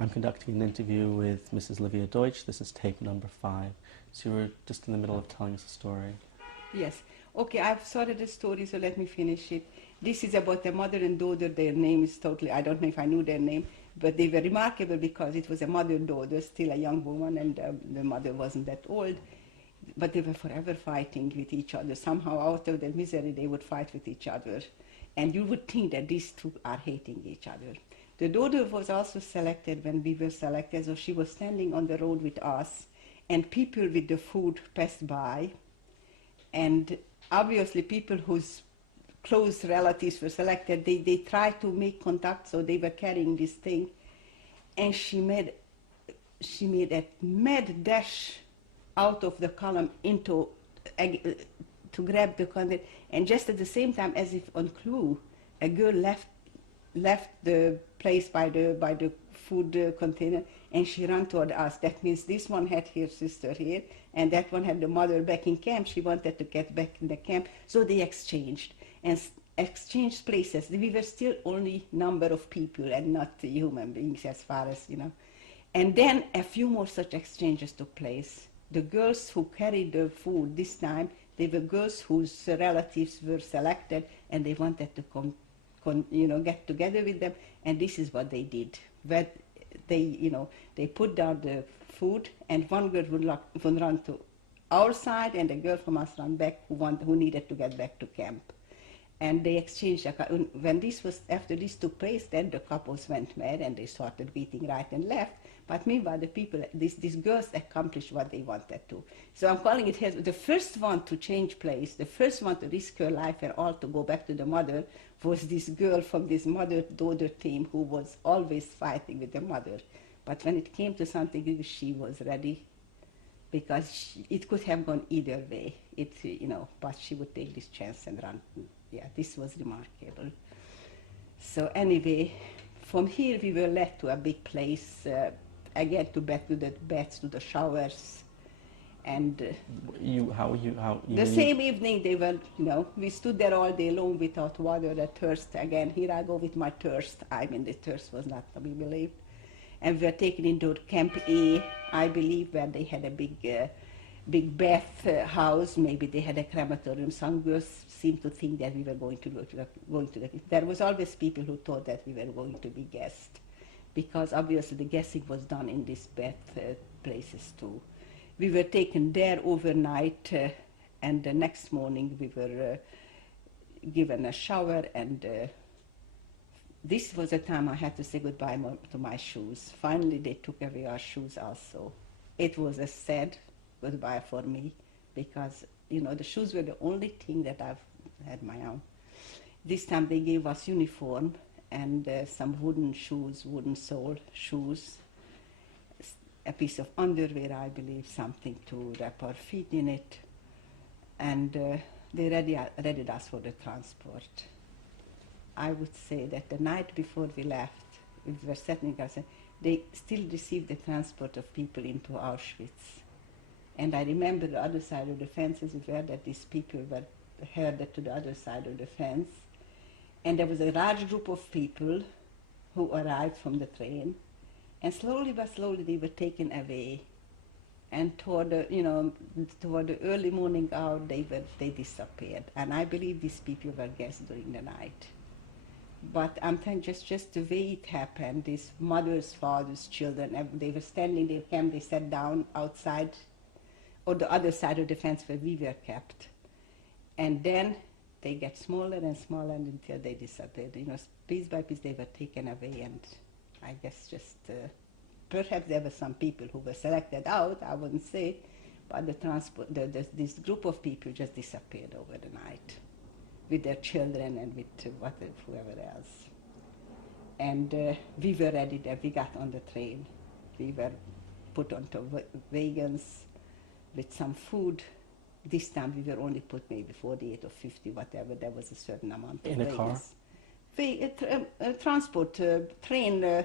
I'm conducting an interview with Mrs. Livia Deutsch. This is tape number 5. So you were just in the middle of telling us a story. Yes. Okay, I've started the story, so let me finish it. This is about a mother and daughter. Their name is totally, I don't know if I knew their name, but they were remarkable because it was a mother and daughter, still a young woman, and the mother wasn't that old. But they were forever fighting with each other. Somehow out of their misery, they would fight with each other. And you would think that these two are hating each other. The daughter was also selected when we were selected, so she was standing on the road with us, and people with the food passed by, and obviously people whose close relatives were selected, they tried to make contact, so they were carrying this thing, and she made a mad dash out of the column into to grab the content, and just at the same time, as if on clue, a girl left the place by the food container, and she ran toward us. That means this one had her sister here, and that one had the mother back in camp. She wanted to get back in the camp, so they exchanged places. We were still only number of people and not human beings as far as, you know. And then a few more such exchanges took place. The girls who carried the food this time, they were girls whose relatives were selected, and they wanted to get together with them, and this is what they did. But they put down the food, and one girl would run to our side, and a girl from us ran back who needed to get back to camp. And they exchanged. After this took place, then the couples went mad and they started beating right and left. But meanwhile, these girls accomplished what they wanted to. So I'm calling it the first one to change place, the first one to risk her life and all to go back to the mother was this girl from this mother-daughter team who was always fighting with the mother. But when it came to something, she was ready, because it could have gone either way. But she would take this chance and run. Yeah, this was remarkable. So anyway, from here we were led to a big place, again to the beds, to the showers, and the same evening they were, we stood there all day long without water, the thirst. Again, here I go with my thirst. I mean, the thirst was not to be believed. And we were taken into Camp A, I believe, where they had a big bath house. Maybe they had a crematorium. Some girls seemed to think that we were going to the. There was always people who thought that we were going to be guests, because obviously the guessing was done in these bath places too. We were taken there overnight, and the next morning we were given a shower, and this was the time I had to say goodbye to my shoes. Finally, they took away our shoes also. It was a sad goodbye for me, because the shoes were the only thing that I've had my own. This time they gave us uniform and some wooden sole shoes, a piece of underwear, I believe, something to wrap our feet in it, and they readied us for the transport. I would say that the night before we left, we were sitting there, they still received the transport of people into Auschwitz. And I remember the other side of the fences where that these people were herded to the other side of the fence. And there was a large group of people who arrived from the train. And slowly but slowly they were taken away. And toward the early morning hour, they disappeared. And I believe these people were guests during the night. But I'm telling just the way it happened, these mothers, fathers, children, they were standing, they sat down outside, or the other side of the fence where we were kept. And then they get smaller and smaller until they disappeared. Piece by piece they were taken away, and I guess perhaps there were some people who were selected out, I wouldn't say, but this group of people just disappeared over the night with their children and with whoever else. And we were ready there. We got on the train. We were put onto wagons with some food. This time we were only put maybe 48 or 50, whatever. There was a certain amount of wagons. A transport train.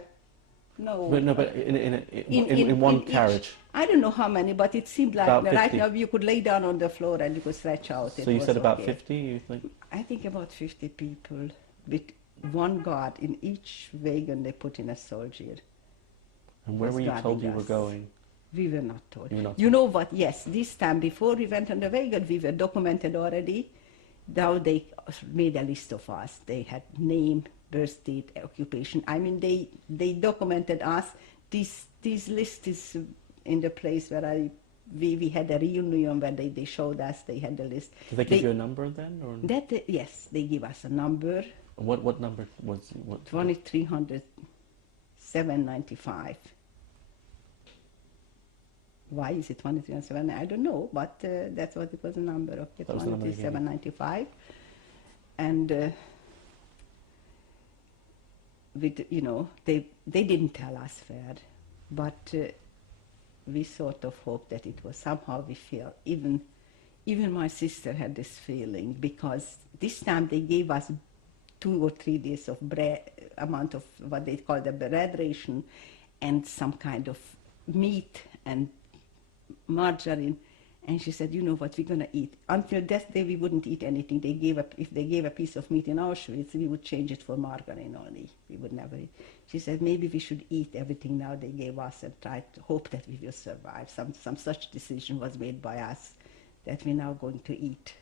No. But no, but in one carriage. I don't know how many, but it seemed like right now you could lay down on the floor and you could stretch out. So you said about 50, you think? I think about 50 people with one guard. In each wagon they put in a soldier. And where was were you told guarding you were us. going? We were not told. You were not You told. know what? Yes, this time before we went on the wagon, we were documented already. Now they made a list of us. They had name, birth date, occupation. I mean, they documented us. This list is in the place where we had a reunion where they showed us. They had the list. Did they give you a number then, or Yes, they give us a number. what number was what? 2300 795. Why is it 2307? I don't know, but that's what it was, the number of the That was the number they gave you. 795. And with, you know, they didn't tell us where, but we sort of hoped that it was somehow we feel, even my sister had this feeling, because this time they gave us 2 or 3 days of bread, amount of what they call the bread ration, and some kind of meat and margarine. And she said, you know what, we're going to eat. Until that day, we wouldn't eat anything. If they gave a piece of meat in Auschwitz, we would change it for margarine only. We would never eat. She said, maybe we should eat everything now they gave us and try to hope that we will survive. Some such decision was made by us, that we're now going to eat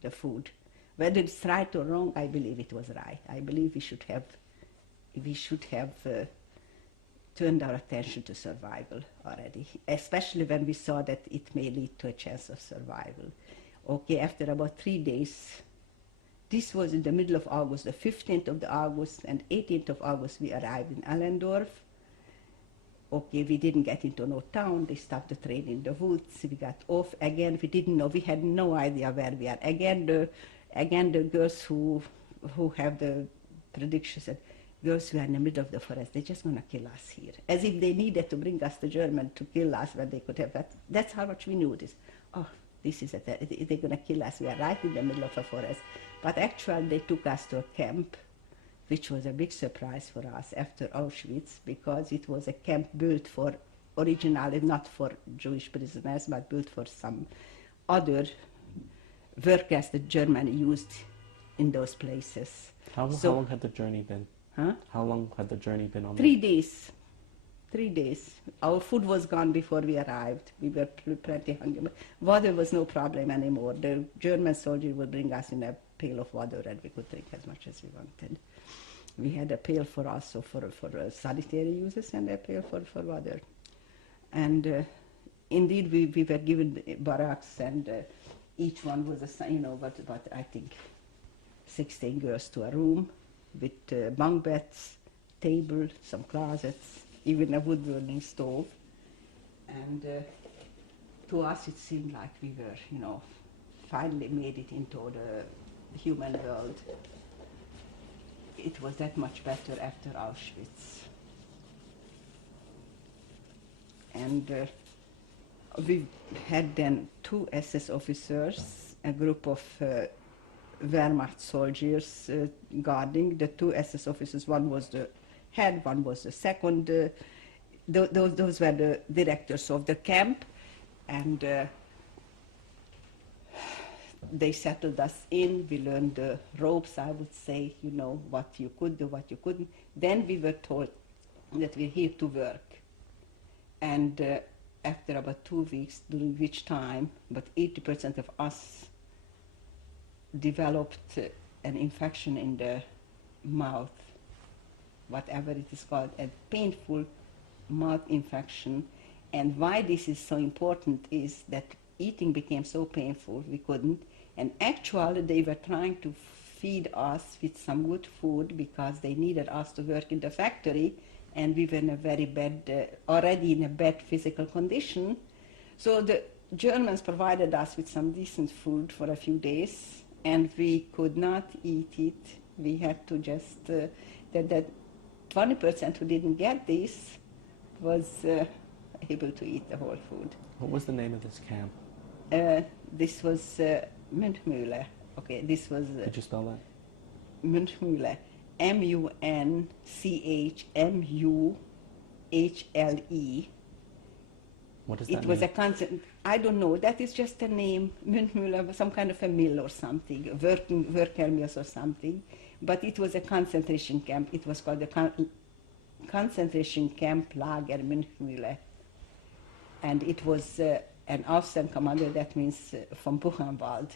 the food. Whether it's right or wrong, I believe it was right. I believe we should have turned our attention to survival already, especially when we saw that it may lead to a chance of survival. Okay, after about 3 days, this was in the middle of August, the 15th of August and 18th of August, we arrived in Allendorf. Okay, we didn't get into no town. They stopped the train in the woods. We got off again. We didn't know. We had no idea where we are. Again, the girls who have the prediction said, girls who are in the middle of the forest, they're just going to kill us here. As if they needed to bring us the German to kill us when they could have that. That's how much we knew this. Oh, this is they're going to kill us. We are right in the middle of a forest. But actually, they took us to a camp, which was a big surprise for us after Auschwitz, because it was a camp built for, originally not for Jewish prisoners, but built for some other workers that Germany used in those places. How long had the journey been? Huh? How long had the journey been on? 3 days. 3 days. Our food was gone before we arrived. We were plenty hungry. Water was no problem anymore. The German soldier would bring us in a pail of water, and we could drink as much as we wanted. We had a pail for us, so for sanitary uses, and a pail for water. And indeed, we were given barracks, and each one was but I think 16 girls to a room with bunk beds, table, some closets, even a wood-burning stove. And to us it seemed like we were, finally made it into the human world. It was that much better after Auschwitz. And we had then 2 SS officers, a group of Wehrmacht soldiers guarding. The 2 SS officers, one was the head, one was the second. Those were the directors of the camp, and they settled us in. We learned the ropes, I would say, what you could do, what you couldn't. Then we were told that we're here to work. And after about 2 weeks, during which time about 80% of us developed an infection in the mouth, whatever it is called, a painful mouth infection. And why this is so important is that eating became so painful we couldn't. And actually they were trying to feed us with some good food because they needed us to work in the factory, and we were in a very bad, already in a bad physical condition. So the Germans provided us with some decent food for a few days, and we could not eat it. We had to just, that 20% who didn't get this was able to eat the whole food. What was the name of this camp? This was Münchmühle. Okay, this was... Could you spell that? Münchmühle. Munchmühle. What does that It was mean? a concept, I don't know, that is just a name. Münchmühle was some kind of a mill or something, worker mills or something. But it was a concentration camp. It was called the concentration camp Lager Münchmühle. And it was an Austrian commander, that means from Buchenwald.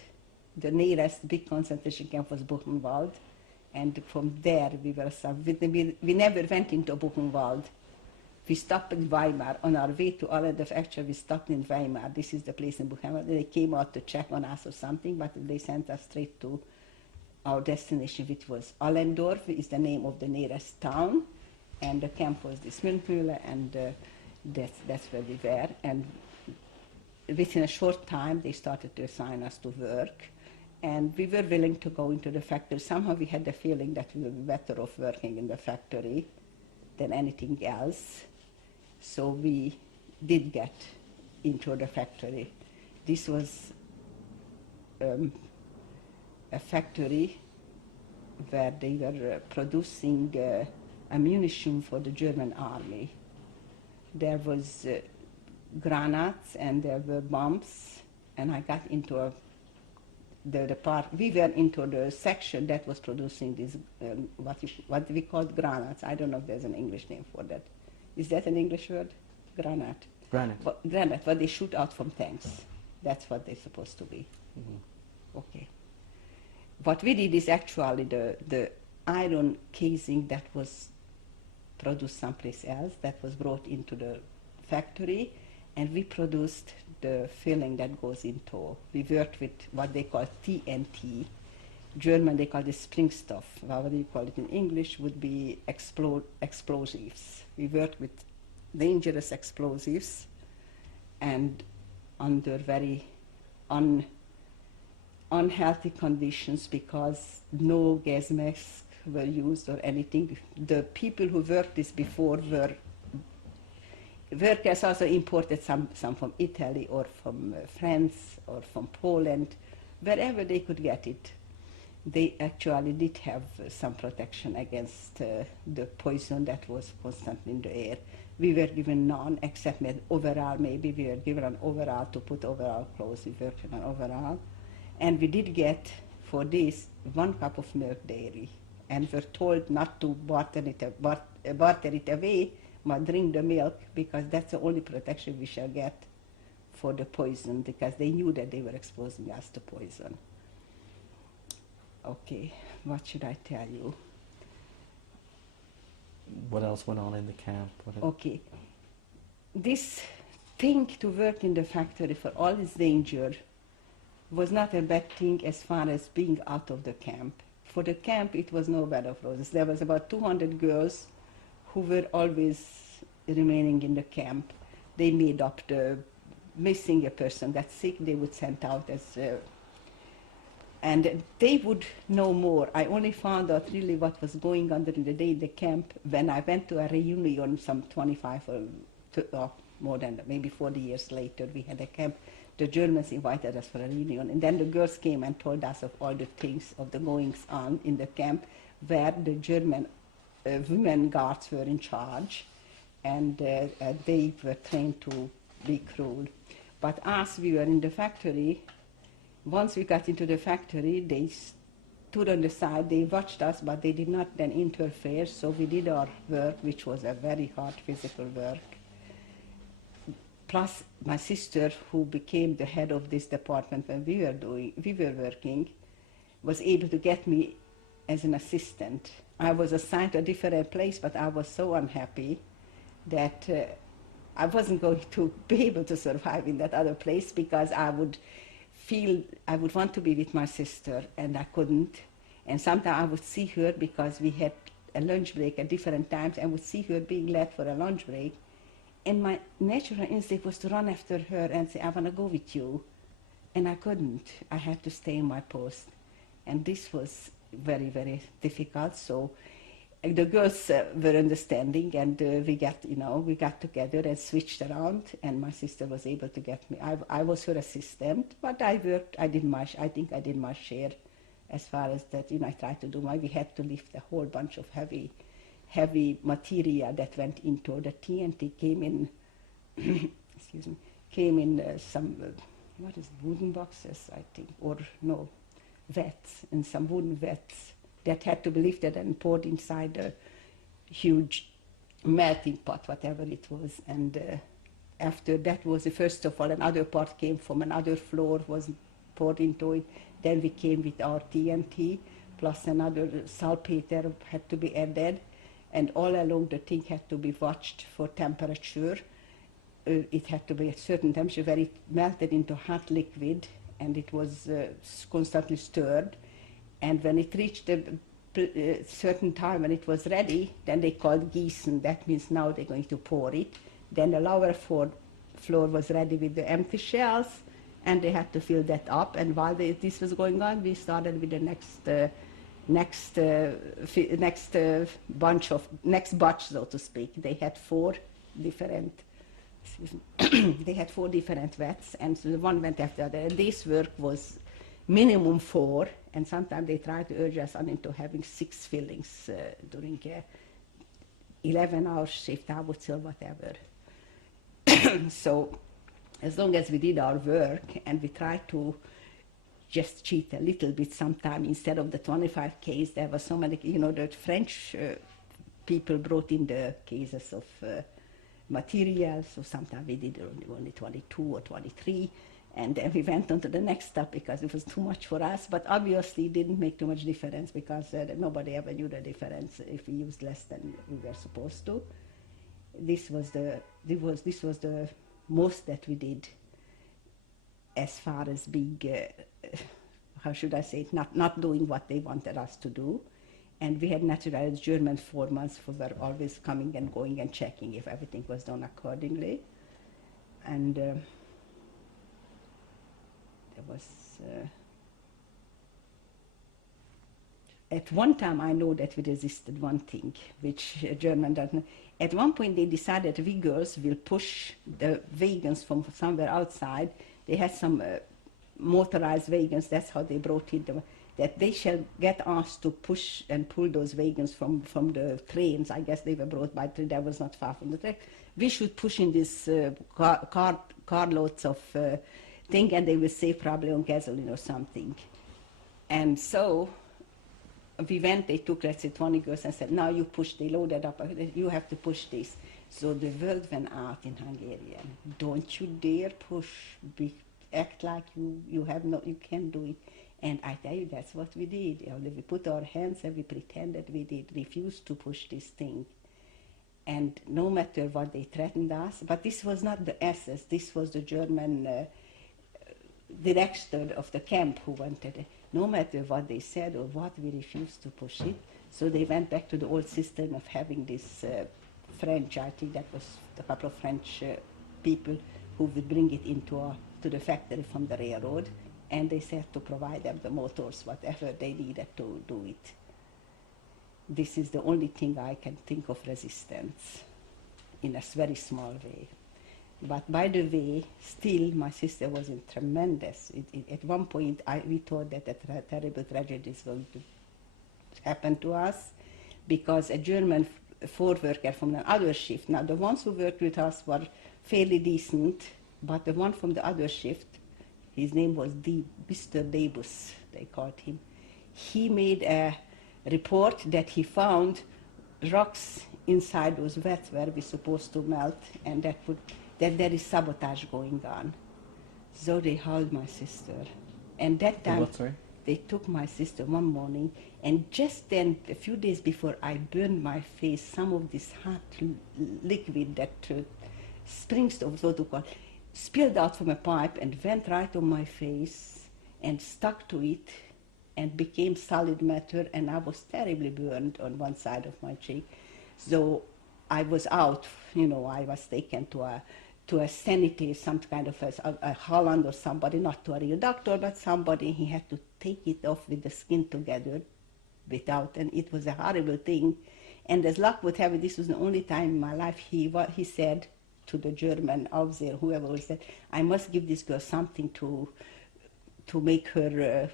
The nearest big concentration camp was Buchenwald. And from there we never went into Buchenwald. We stopped in Weimar. On our way to Allendorf, actually we stopped in Weimar. This is the place in Buchenwald. They came out to check on us or something, but they sent us straight to our destination, which was Allendorf, is the name of the nearest town. And the camp was this Münchmühle, and that's where we were. And within a short time, they started to assign us to work. And we were willing to go into the factory. Somehow we had the feeling that we would be better off working in the factory than anything else. So we did get into the factory. This was a factory where they were producing ammunition for the German army. There was granates and there were bombs, and I got into we were into the section that was producing these, what we called granates. I don't know if there's an English name for that. Is that an English word? Granate? Granite. Granite, what they shoot out from tanks. That's what they're supposed to be. Mm-hmm. Okay. What we did is actually the iron casing that was produced someplace else, that was brought into the factory, and we produced the filling that goes into. We worked with what they call TNT. German, they call it Sprengstoff. What do you call it in English would be explosives. We worked with dangerous explosives and under very unhealthy conditions because no gas masks were used or anything. The people who worked this before were workers also imported some from Italy or from France or from Poland, wherever they could get it. They actually did have some protection against the poison that was constantly in the air. We were given none, except an overall, maybe we were given an overall to put overall clothes. We worked in an overall. And we did get, for this, 1 cup of milk daily. And were told not to barter it away, but drink the milk, because that's the only protection we shall get for the poison, because they knew that they were exposing us to poison. Okay, what should I tell you? What else went on in the camp? Okay, this thing to work in the factory for all its danger was not a bad thing as far as being out of the camp. For the camp, it was no bed of roses. There was about 200 girls who were always remaining in the camp. They made up the missing a person got sick, they would send out as and they would know more. I only found out really what was going on during the day in the camp when I went to a reunion some 25 or more than maybe 40 years later. We had a camp. The Germans invited us for a reunion, and then the girls came and told us of all the things, of the goings on in the camp, where the German women guards were in charge, and they were trained to be cruel. But as we were in the factory, once we got into the factory, they stood on the side, they watched us, but they did not then interfere, so we did our work, which was a very hard physical work. Plus, my sister, who became the head of this department when we were working, was able to get me as an assistant. I was assigned to a different place, but I was so unhappy that I wasn't going to be able to survive in that other place, because I would want to be with my sister, and I couldn't. And sometimes I would see her, because we had a lunch break at different times, and would see her being led for a lunch break. And my natural instinct was to run after her and say, I want to go with you. And I couldn't. I had to stay in my post. And this was very, very difficult. So the girls were understanding, and we got together and switched around, and my sister was able to get me. I was her assistant, but I think I did my share as far as that. I tried to do we had to lift a whole bunch of heavy material that went into the TNT. Came in, some wooden boxes, I think, or no, vats, in some wooden vats that had to be lifted and poured inside a huge melting pot, whatever it was. And after that was the first of all, another pot came from another floor, was poured into it. Then we came with our TNT, plus another saltpeter had to be added. And all along the thing had to be watched for temperature. It had to be at certain temperature where it melted into hot liquid, and it was constantly stirred. And when it reached a certain time when it was ready, then they called gießen. That means now they're going to pour it. Then the lower floor was ready with the empty shells, and they had to fill that up. And while this was going on, we started with the next batch, so to speak. They had four different vets, and so the one went after the other. And this work was minimum 4, and sometimes they tried to urge us on into having 6 fillings during a 11-hour shift, I would say, whatever. So as long as we did our work and we tried to just cheat a little bit sometime, instead of the 25 case, there were so many, the French people brought in the cases of material, so sometimes we did only 22 or 23, and then we went on to the next step because it was too much for us, but obviously it didn't make too much difference because nobody ever knew the difference if we used less than we were supposed to. This was the most that we did as far as being, how should I say it, not doing what they wanted us to do. And we had naturalized German foremen who were always coming and going and checking if everything was done accordingly. And there was, at one time I know that we resisted one thing, which German doesn't. At one point they decided we girls will push the wagons from somewhere outside. They had some motorized wagons, that's how they brought in them, that they shall get asked to push and pull those wagons from the trains. I guess they were brought by train, that was not far from the train. We should push in this carloads of thing, and they will save probably on gasoline or something. And so we went, they took, let's say, 20 girls and said, now you push, they loaded up, you have to push this. So the word went out in Hungarian, don't you dare push, act like you can't do it. And I tell you, that's what we did. We put our hands and we pretended we did, refused to push this thing. And no matter what they threatened us, but this was not the SS, this was the German director of the camp who wanted it. No matter what they said or what, we refused to push it. So they went back to the old system of having this French, I think that was a couple of French people who would bring it to the factory from the railroad, and they said to provide them the motors, whatever they needed to do it. This is the only thing I can think of resistance in a very small way. But by the way, still my sister was in tremendous. At one point we thought that a terrible tragedy is going to happen to us, because a German floor worker from the other shift, now the ones who worked with us were fairly decent, but the one from the other shift, his name was Mr. Debus, they called him. He made a report that he found rocks inside those vats where we're supposed to melt, and that there is sabotage going on. So they hauled my sister. And that time, they took my sister one morning, and just then, a few days before I burned my face, some of this hot liquid that springs of so to call, spilled out from a pipe and went right on my face and stuck to it and became solid matter, and I was terribly burned on one side of my cheek. So I was out, I was taken to a sanitary, some kind of a Holland or somebody, not to a real doctor, but somebody. He had to take it off with the skin together without, and it was a horrible thing. And as luck would have it, this was the only time in my life he said to the German officer, whoever was there, I must give this girl something to make her,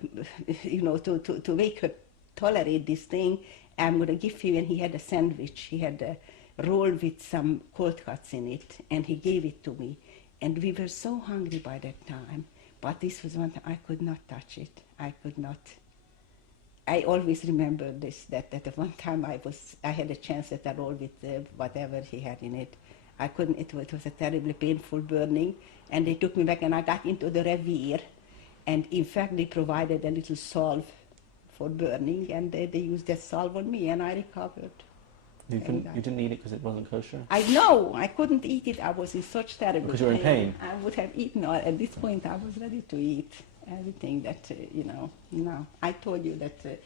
to make her tolerate this thing. I'm going to give him, and he had a sandwich. He had a roll with some cold cuts in it, and he gave it to me. And we were so hungry by that time, but this was one time I could not touch it. I could not. I always remember this, that at one time I had a chance at a roll with whatever he had in it. I couldn't, it was a terribly painful burning, and they took me back and I got into the reverie, and in fact they provided a little salve for burning, and they used that salve on me and I recovered. You didn't eat it because it wasn't kosher? I know, I couldn't eat it, I was in such terrible Because you were in pain? I would have eaten, at this point I was ready to eat everything that, no. I told you that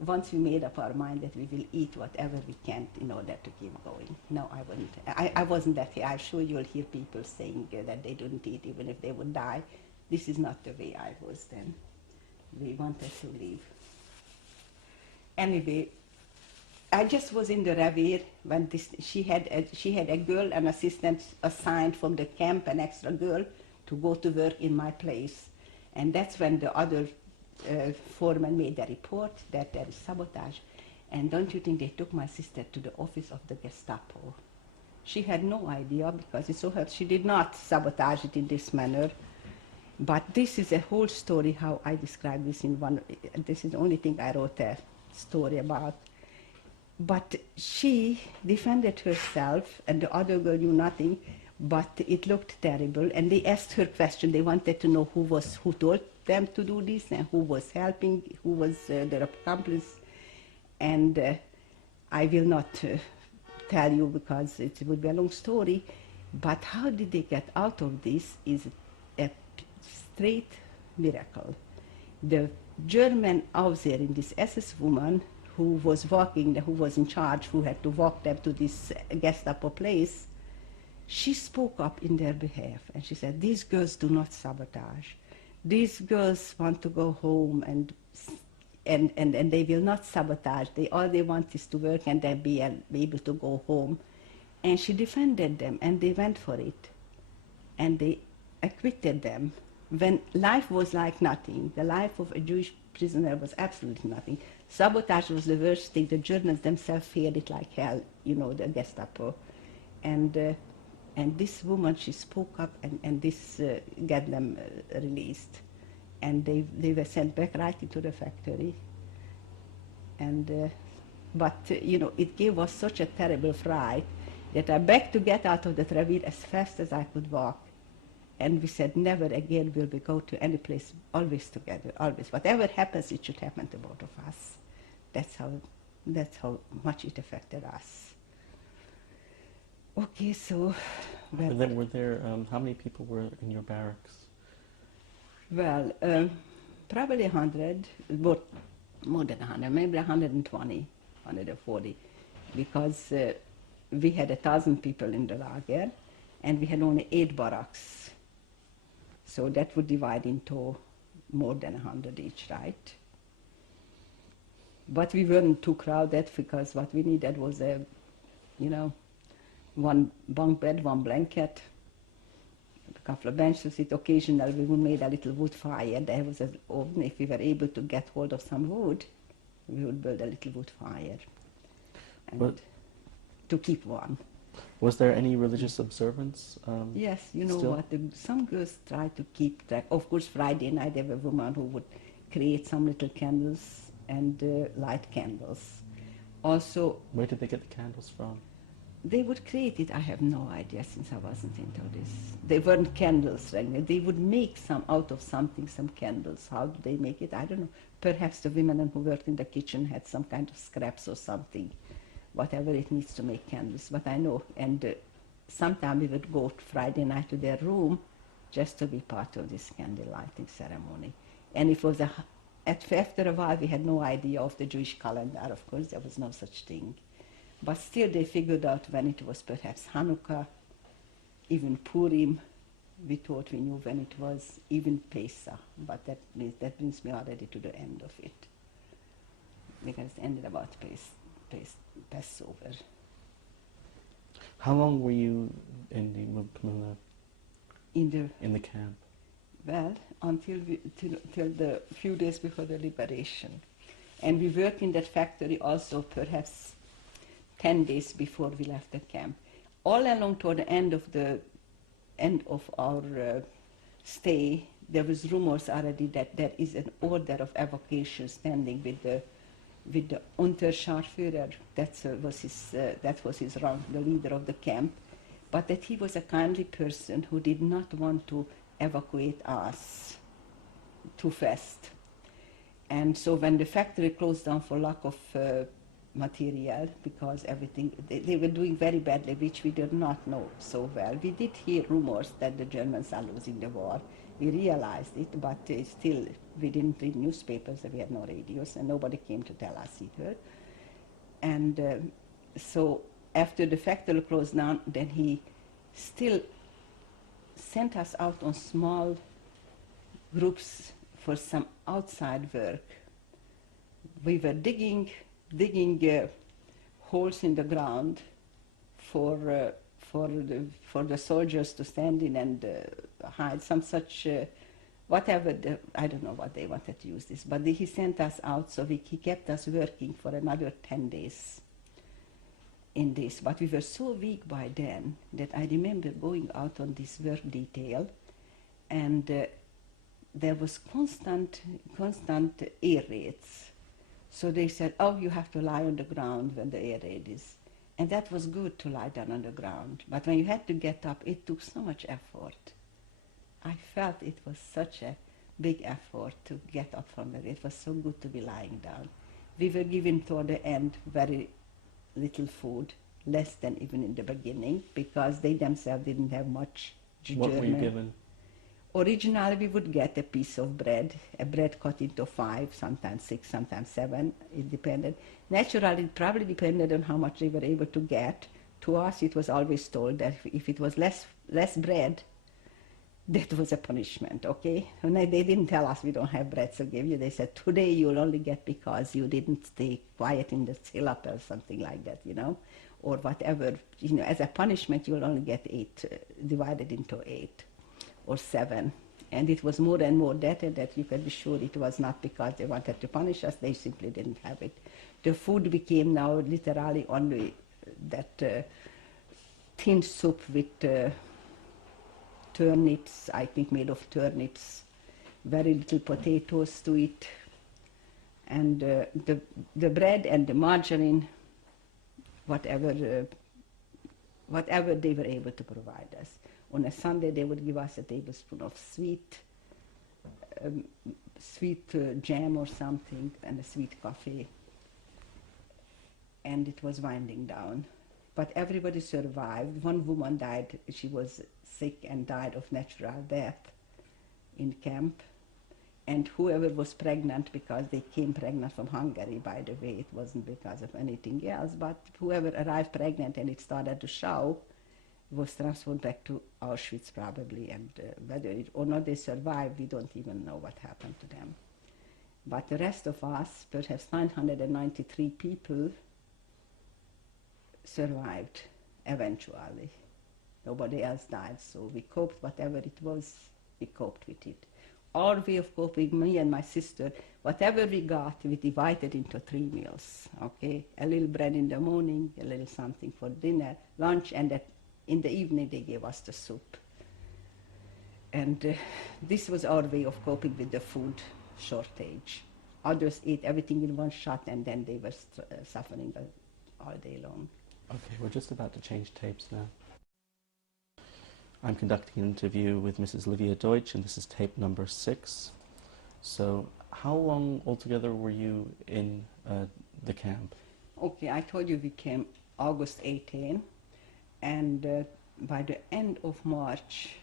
once we made up our mind that we will eat whatever we can in order to keep going. No, I wouldn't. I wasn't that way. I'm sure you'll hear people saying that they didn't eat even if they would die. This is not the way I was then. We wanted to leave. Anyway, I just was in the reverie when she had a girl, an assistant assigned from the camp, an extra girl, to go to work in my place. And that's when the other foreman made a report that there is sabotage. And don't you think they took my sister to the office of the Gestapo? She had no idea because it so hurt. She did not sabotage it in this manner. But this is a whole story how I describe this in one. This is the only thing I wrote a story about. But she defended herself, and the other girl knew nothing, but it looked terrible. And they asked her question. They wanted to know who told them to do this and who was helping, who was their accomplice. And I will not tell you because it would be a long story. But how did they get out of this is a straight miracle. The German officer in this SS woman who was walking, who was in charge, who had to walk them to this Gestapo place, she spoke up in their behalf and she said, these girls do not sabotage. These girls want to go home and they will not sabotage. All they want is to work and then be able to go home. And she defended them and they went for it. And they acquitted them. When life was like nothing, the life of a Jewish prisoner was absolutely nothing. Sabotage was the worst thing. The Germans themselves feared it like hell, the Gestapo. And this woman, she spoke up and this got them released. And they were sent back right into the factory. And, it gave us such a terrible fright that I begged to get out of the reverie as fast as I could walk. And we said, never again will we go to any place, always together, always. Whatever happens, it should happen to both of us. That's how much it affected us. Okay, so... Were there how many people were in your barracks? Well, probably 100, but more than 100, maybe 120, 140, because we had 1,000 people in the lager, and we had only 8 barracks. So that would divide into more than 100 each, right? But we weren't too crowded because what we needed was one bunk bed, one blanket, a couple of benches. Occasionally we made a little wood fire. There was an oven. If we were able to get hold of some wood, we would build a little wood fire and to keep warm. Was there any religious observance? Yes, still? what? Some girls try to keep track. Of course, Friday night there were women who would create some little candles and light candles. Also, where did they get the candles from? They would create it. I have no idea since I wasn't into this. They weren't candles, right? They would make some out of something, some candles. How do they make it? I don't know. Perhaps the women who worked in the kitchen had some kind of scraps or something, whatever it needs to make candles. But I know, and sometimes we would go Friday night to their room just to be part of this candle lighting ceremony. And it was after a while we had no idea of the Jewish calendar. Of course, there was no such thing. But still they figured out when it was perhaps Hanukkah, even Purim. We thought we knew when it was, even Pesach. But that brings me already to the end of it. Because it ended about Passover. How long were you in the camp? Well, until till the few days before the liberation. And we worked in that factory also perhaps 10 days before we left the camp. All along toward the end of our stay, there was rumors already that there is an order of evacuation standing with the with the Unterscharführer, that was his rank, the leader of the camp, but that he was a kindly person who did not want to evacuate us too fast. And so when the factory closed down for lack of material, because everything, they were doing very badly, which we did not know so well. We did hear rumors that the Germans are losing the war. We realized it, but still we didn't read newspapers, we had no radios, and nobody came to tell us either. And so after the factory closed down, then he still sent us out on small groups for some outside work. We were digging holes in the ground for the soldiers to stand in and hide some such whatever. I don't know what they wanted to use this, but he sent us out, so he kept us working for another 10 days in this. But we were so weak by then that I remember going out on this work detail, and there was constant air raids. So they said, oh, you have to lie on the ground when the air raid is. And that was good to lie down on the ground. But when you had to get up, it took so much effort. I felt it was such a big effort to get up from it. It was so good to be lying down. We were given toward the end very little food, less than even in the beginning, because they themselves didn't have much What were you given? Originally, we would get a piece of bread, a bread cut into 5, sometimes 6, sometimes 7. It depended. Naturally, it probably depended on how much they were able to get. To us, it was always told that if it was less bread, that was a punishment, okay? And they didn't tell us we don't have bread to give you. They said, today you'll only get because you didn't stay quiet in the syllab or something like that, you know? Or whatever, you know, as a punishment, you'll only get 8, divided into 8. Or 7, and it was more and more that you could be sure it was not because they wanted to punish us, they simply didn't have it. The food became now literally only that thin soup with turnips, I think made of turnips, very little potatoes to it, and the bread and the margarine, whatever they were able to provide us. On a Sunday, they would give us a tablespoon of sweet jam or something, and a sweet coffee. And it was winding down. But everybody survived. One woman died. She was sick and died of natural death in camp. And whoever was pregnant, because they came pregnant from Hungary, by the way, it wasn't because of anything else, but whoever arrived pregnant and it started to show, was transferred back to Auschwitz probably, and whether it or not they survived, we don't even know what happened to them. But the rest of us, perhaps 993 people, survived eventually. Nobody else died, so we coped whatever it was, we coped with it. Our way of coping, me and my sister, whatever we got, we divided into 3 meals, okay? A little bread in the morning, a little something for dinner, lunch, and in the evening they gave us the soup. And this was our way of coping with the food shortage. Others ate everything in one shot, and then they were suffering all day long. Okay, we're just about to change tapes now. I'm conducting an interview with Mrs. Livia Deutsch, and this is tape number 6. So how long altogether were you in the camp? Okay, I told you we came August 18, and by the end of March,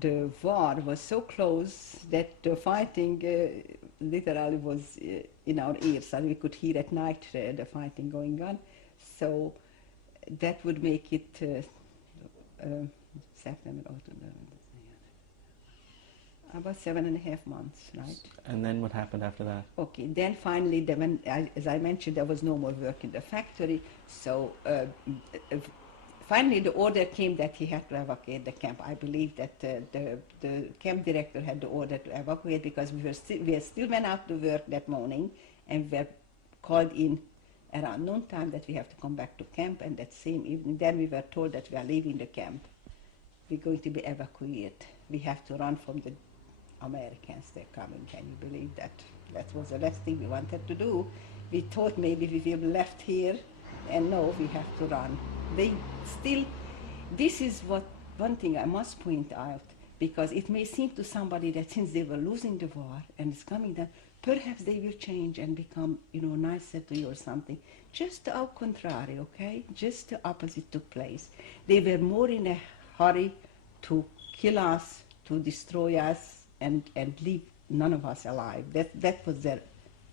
the war was so close that the fighting literally was in our ears, and we could hear at night the fighting going on. So that would make it September, October, about 7.5 months, right? And then what happened after that? Okay, then finally, as I mentioned, there was no more work in the factory, so finally the order came that he had to evacuate the camp. I believe that the camp director had the order to evacuate, because we still went out to work that morning, and we were called in around noontime that we have to come back to camp, and that same evening, then we were told that we are leaving the camp. We're going to be evacuated. We have to run from the Americans. They're coming. Can you believe that? That was the last thing we wanted to do. We thought maybe we will be left here, and no, we have to run. They still, this is what one thing I must point out, because it may seem to somebody that since they were losing the war and it's coming down, perhaps they will change and become, nicer to you or something. Just au contrario, okay? Just the opposite took place. They were more in a hurry to kill us, to destroy us, and leave none of us alive. That was their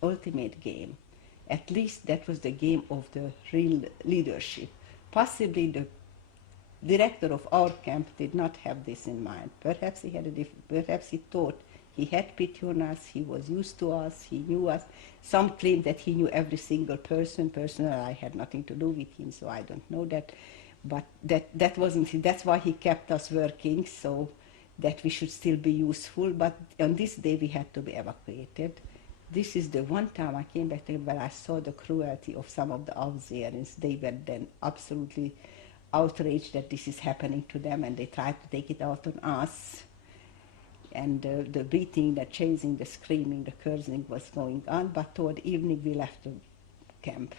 ultimate game. At least that was the game of the real leadership. Possibly the director of our camp did not have this in mind. Perhaps he had perhaps he thought he had pity on us, he was used to us, he knew us. Some claim that he knew every single person. Personally, I had nothing to do with him, so I don't know that. But that wasn't, that's why he kept us working, so that we should still be useful. But on this day we had to be evacuated. This is the one time I came back to where I saw the cruelty of some of the Algerians. They were then absolutely outraged that this is happening to them, and they tried to take it out on us. And the beating, the chasing, the screaming, the cursing was going on. But toward evening we left the camp.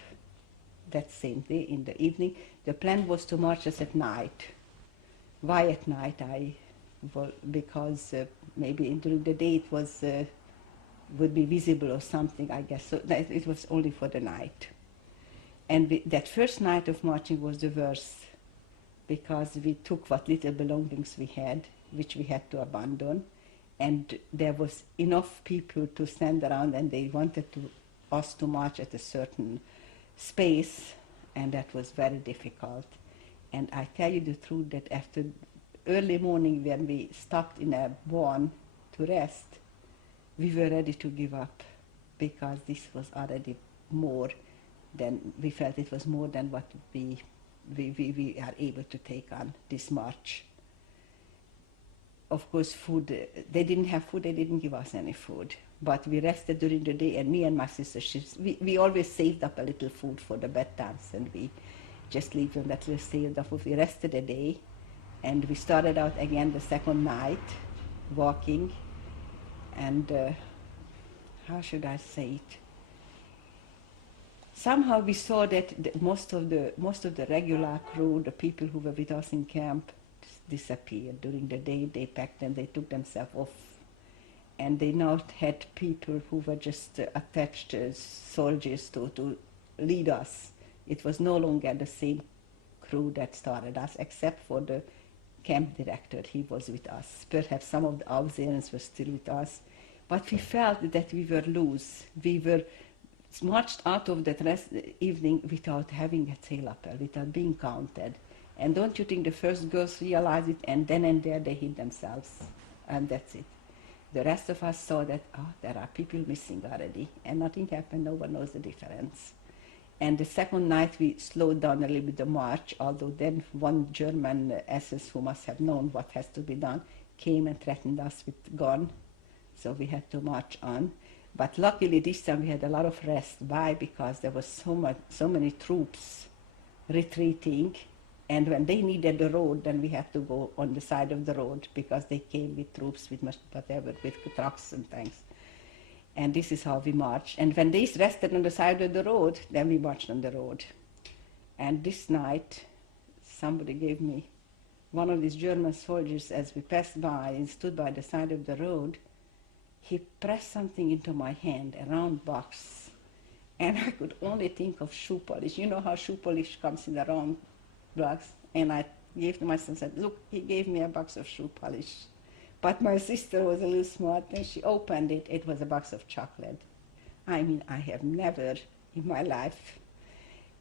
That same day in the evening, the plan was to march us at night. Why at night? Because maybe during the day it was would be visible or something, I guess. So that it was only for the night. And that first night of marching was the worst, because we took what little belongings we had, which we had to abandon, and there was enough people to stand around, and they wanted us to march at a certain space, and that was very difficult. And I tell you the truth that after early morning, when we stopped in a barn to rest, we were ready to give up, because this was already more than, we felt it was more than what we are able to take on this march. Of course, food, they didn't have food, they didn't give us any food. But we rested during the day, and me and my sister, we always saved up a little food for the bedtimes, and we just leave them that little saved up. We rested a day, and we started out again the second night, walking, and how should I say it? Somehow we saw that most of the regular crew, the people who were with us in camp, disappeared during the day. They packed and they took themselves off, and they now had people who were just attached as soldiers to lead us. It was no longer the same crew that started us, except for the camp director. He was with us. Perhaps some of the Algerians were still with us, but we felt that we were loose. We were marched out of that evening without having a tail appel, without being counted. And don't you think the first girls realized it, and then and there they hid themselves, and that's it. The rest of us saw that, there are people missing already, and nothing happened, no one knows the difference. And the second night we slowed down a little bit the march, although then one German SS who must have known what has to be done came and threatened us with gun, so we had to march on. But luckily this time we had a lot of rest. Why? Because there was so many troops retreating, and when they needed the road, then we had to go on the side of the road, because they came with troops, with whatever, with trucks and things. And this is how we marched. And when they rested on the side of the road, then we marched on the road. And this night, somebody gave me, one of these German soldiers, as we passed by and stood by the side of the road, he pressed something into my hand, a round box. And I could only think of shoe polish. You know how shoe polish comes in a round box? And I gave to my son and said, look, he gave me a box of shoe polish. But my sister was a little smart, and she opened it. It was a box of chocolate. I mean, I have never in my life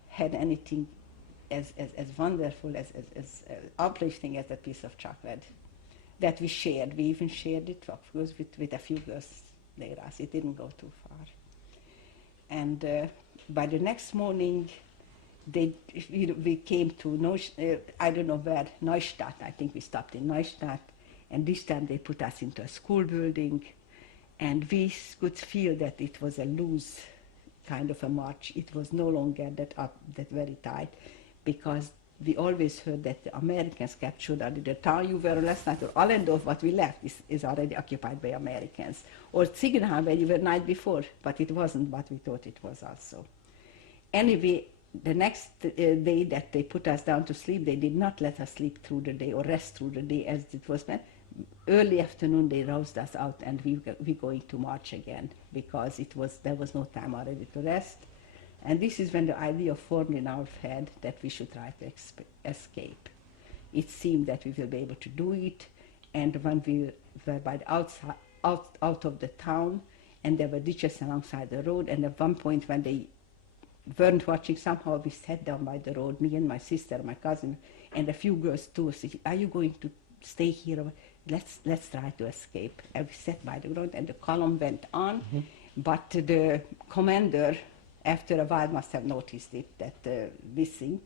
had anything as wonderful, as uplifting as that piece of chocolate that we shared. We even shared it, of course, with a few girls near us. It didn't go too far. And by the next morning, we came to, I don't know where, Neustadt. I think we stopped in Neustadt. And this time they put us into a school building, and we could feel that it was a loose kind of a march. It was no longer that very tight, because we always heard that the Americans captured the town you were last night, or Allendorf, what we left, is already occupied by Americans. Or Ziegenheim, where you were night before, but it wasn't what we thought it was also. Anyway, the next day that they put us down to sleep, they did not let us sleep through the day or rest through the day as it was meant. Early afternoon, they roused us out, and we going to march again, because there was no time already to rest. And this is when the idea formed in our head that we should try to escape. It seemed that we will be able to do it, and when we were by the outside, out of the town, and there were ditches alongside the road, and at one point when they weren't watching, somehow we sat down by the road, me and my sister, my cousin, and a few girls too, said, are you going to stay here? Let's try to escape. And we sat by the road, and the column went on, but the commander, after a while, must have noticed it, that missing.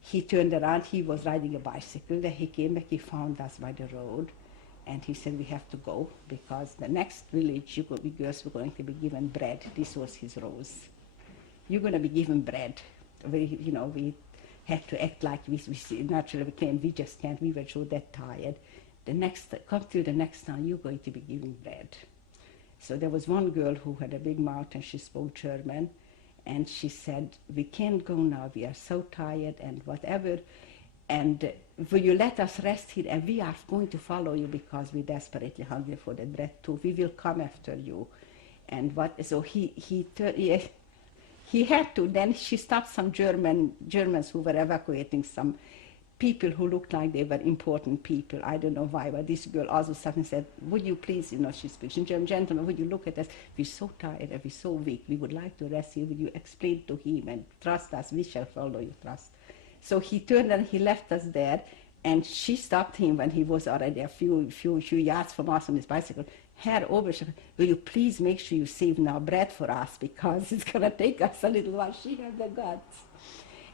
He turned around, he was riding a bicycle, then he came back, he found us by the road, and he said, we have to go, because the next village, you girls were going to be given bread. This was his rules. You're going to be given bread. We had to act like we naturally came, we just can't, we were so that tired. Come to the next town, you're going to be given bread. So there was one girl who had a big mouth, and she spoke German, and she said, we can't go now, we are so tired and whatever, and will you let us rest here, and we are going to follow you because we're desperately hungry for the bread too. We will come after you. And so he had to. Then she stopped some Germans who were evacuating some people who looked like they were important people. I don't know why, but this girl also stopped and said, would you please, she speaks in German, gentlemen, would you look at us? We're so tired and we're so weak. We would like to rest here. Would you explain to him and trust us? We shall follow you, trust. So he turned and he left us there, and she stopped him when he was already a few yards from us on his bicycle. Herr Oberchef, will you please make sure you save now bread for us, because it's going to take us a little while. She had the guts.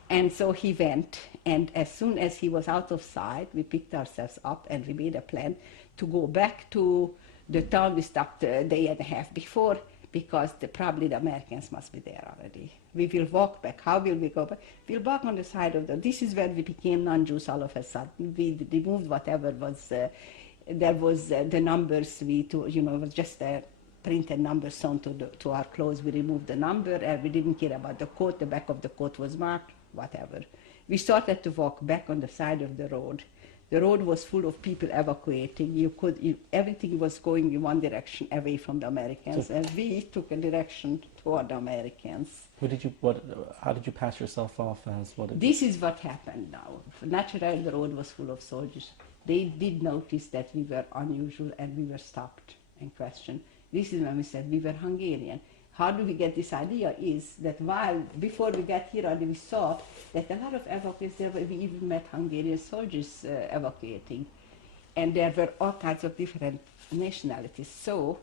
And so he went, and as soon as he was out of sight, we picked ourselves up and we made a plan to go back to the town we stopped a day and a half before, because probably the Americans must be there already. We will walk back. How will we go back? We'll walk on the side of this is where we became non-Jews all of a sudden. We removed whatever was, there was the numbers, it was just a printed number sewn to our clothes. We removed the number, and we didn't care about the coat. The back of the coat was marked. Whatever. We started to walk back on the side of the road. The road was full of people evacuating. Everything was going in one direction away from the Americans, and we took a direction toward the Americans. How did you pass yourself off as? This is what happened now. Naturally, the road was full of soldiers. They did notice that we were unusual, and we were stopped and questioned. This is when we said we were Hungarian. How do we get this idea is that before we got here, we saw that a lot of evacuees, we even met Hungarian soldiers evacuating. And there were all kinds of different nationalities. So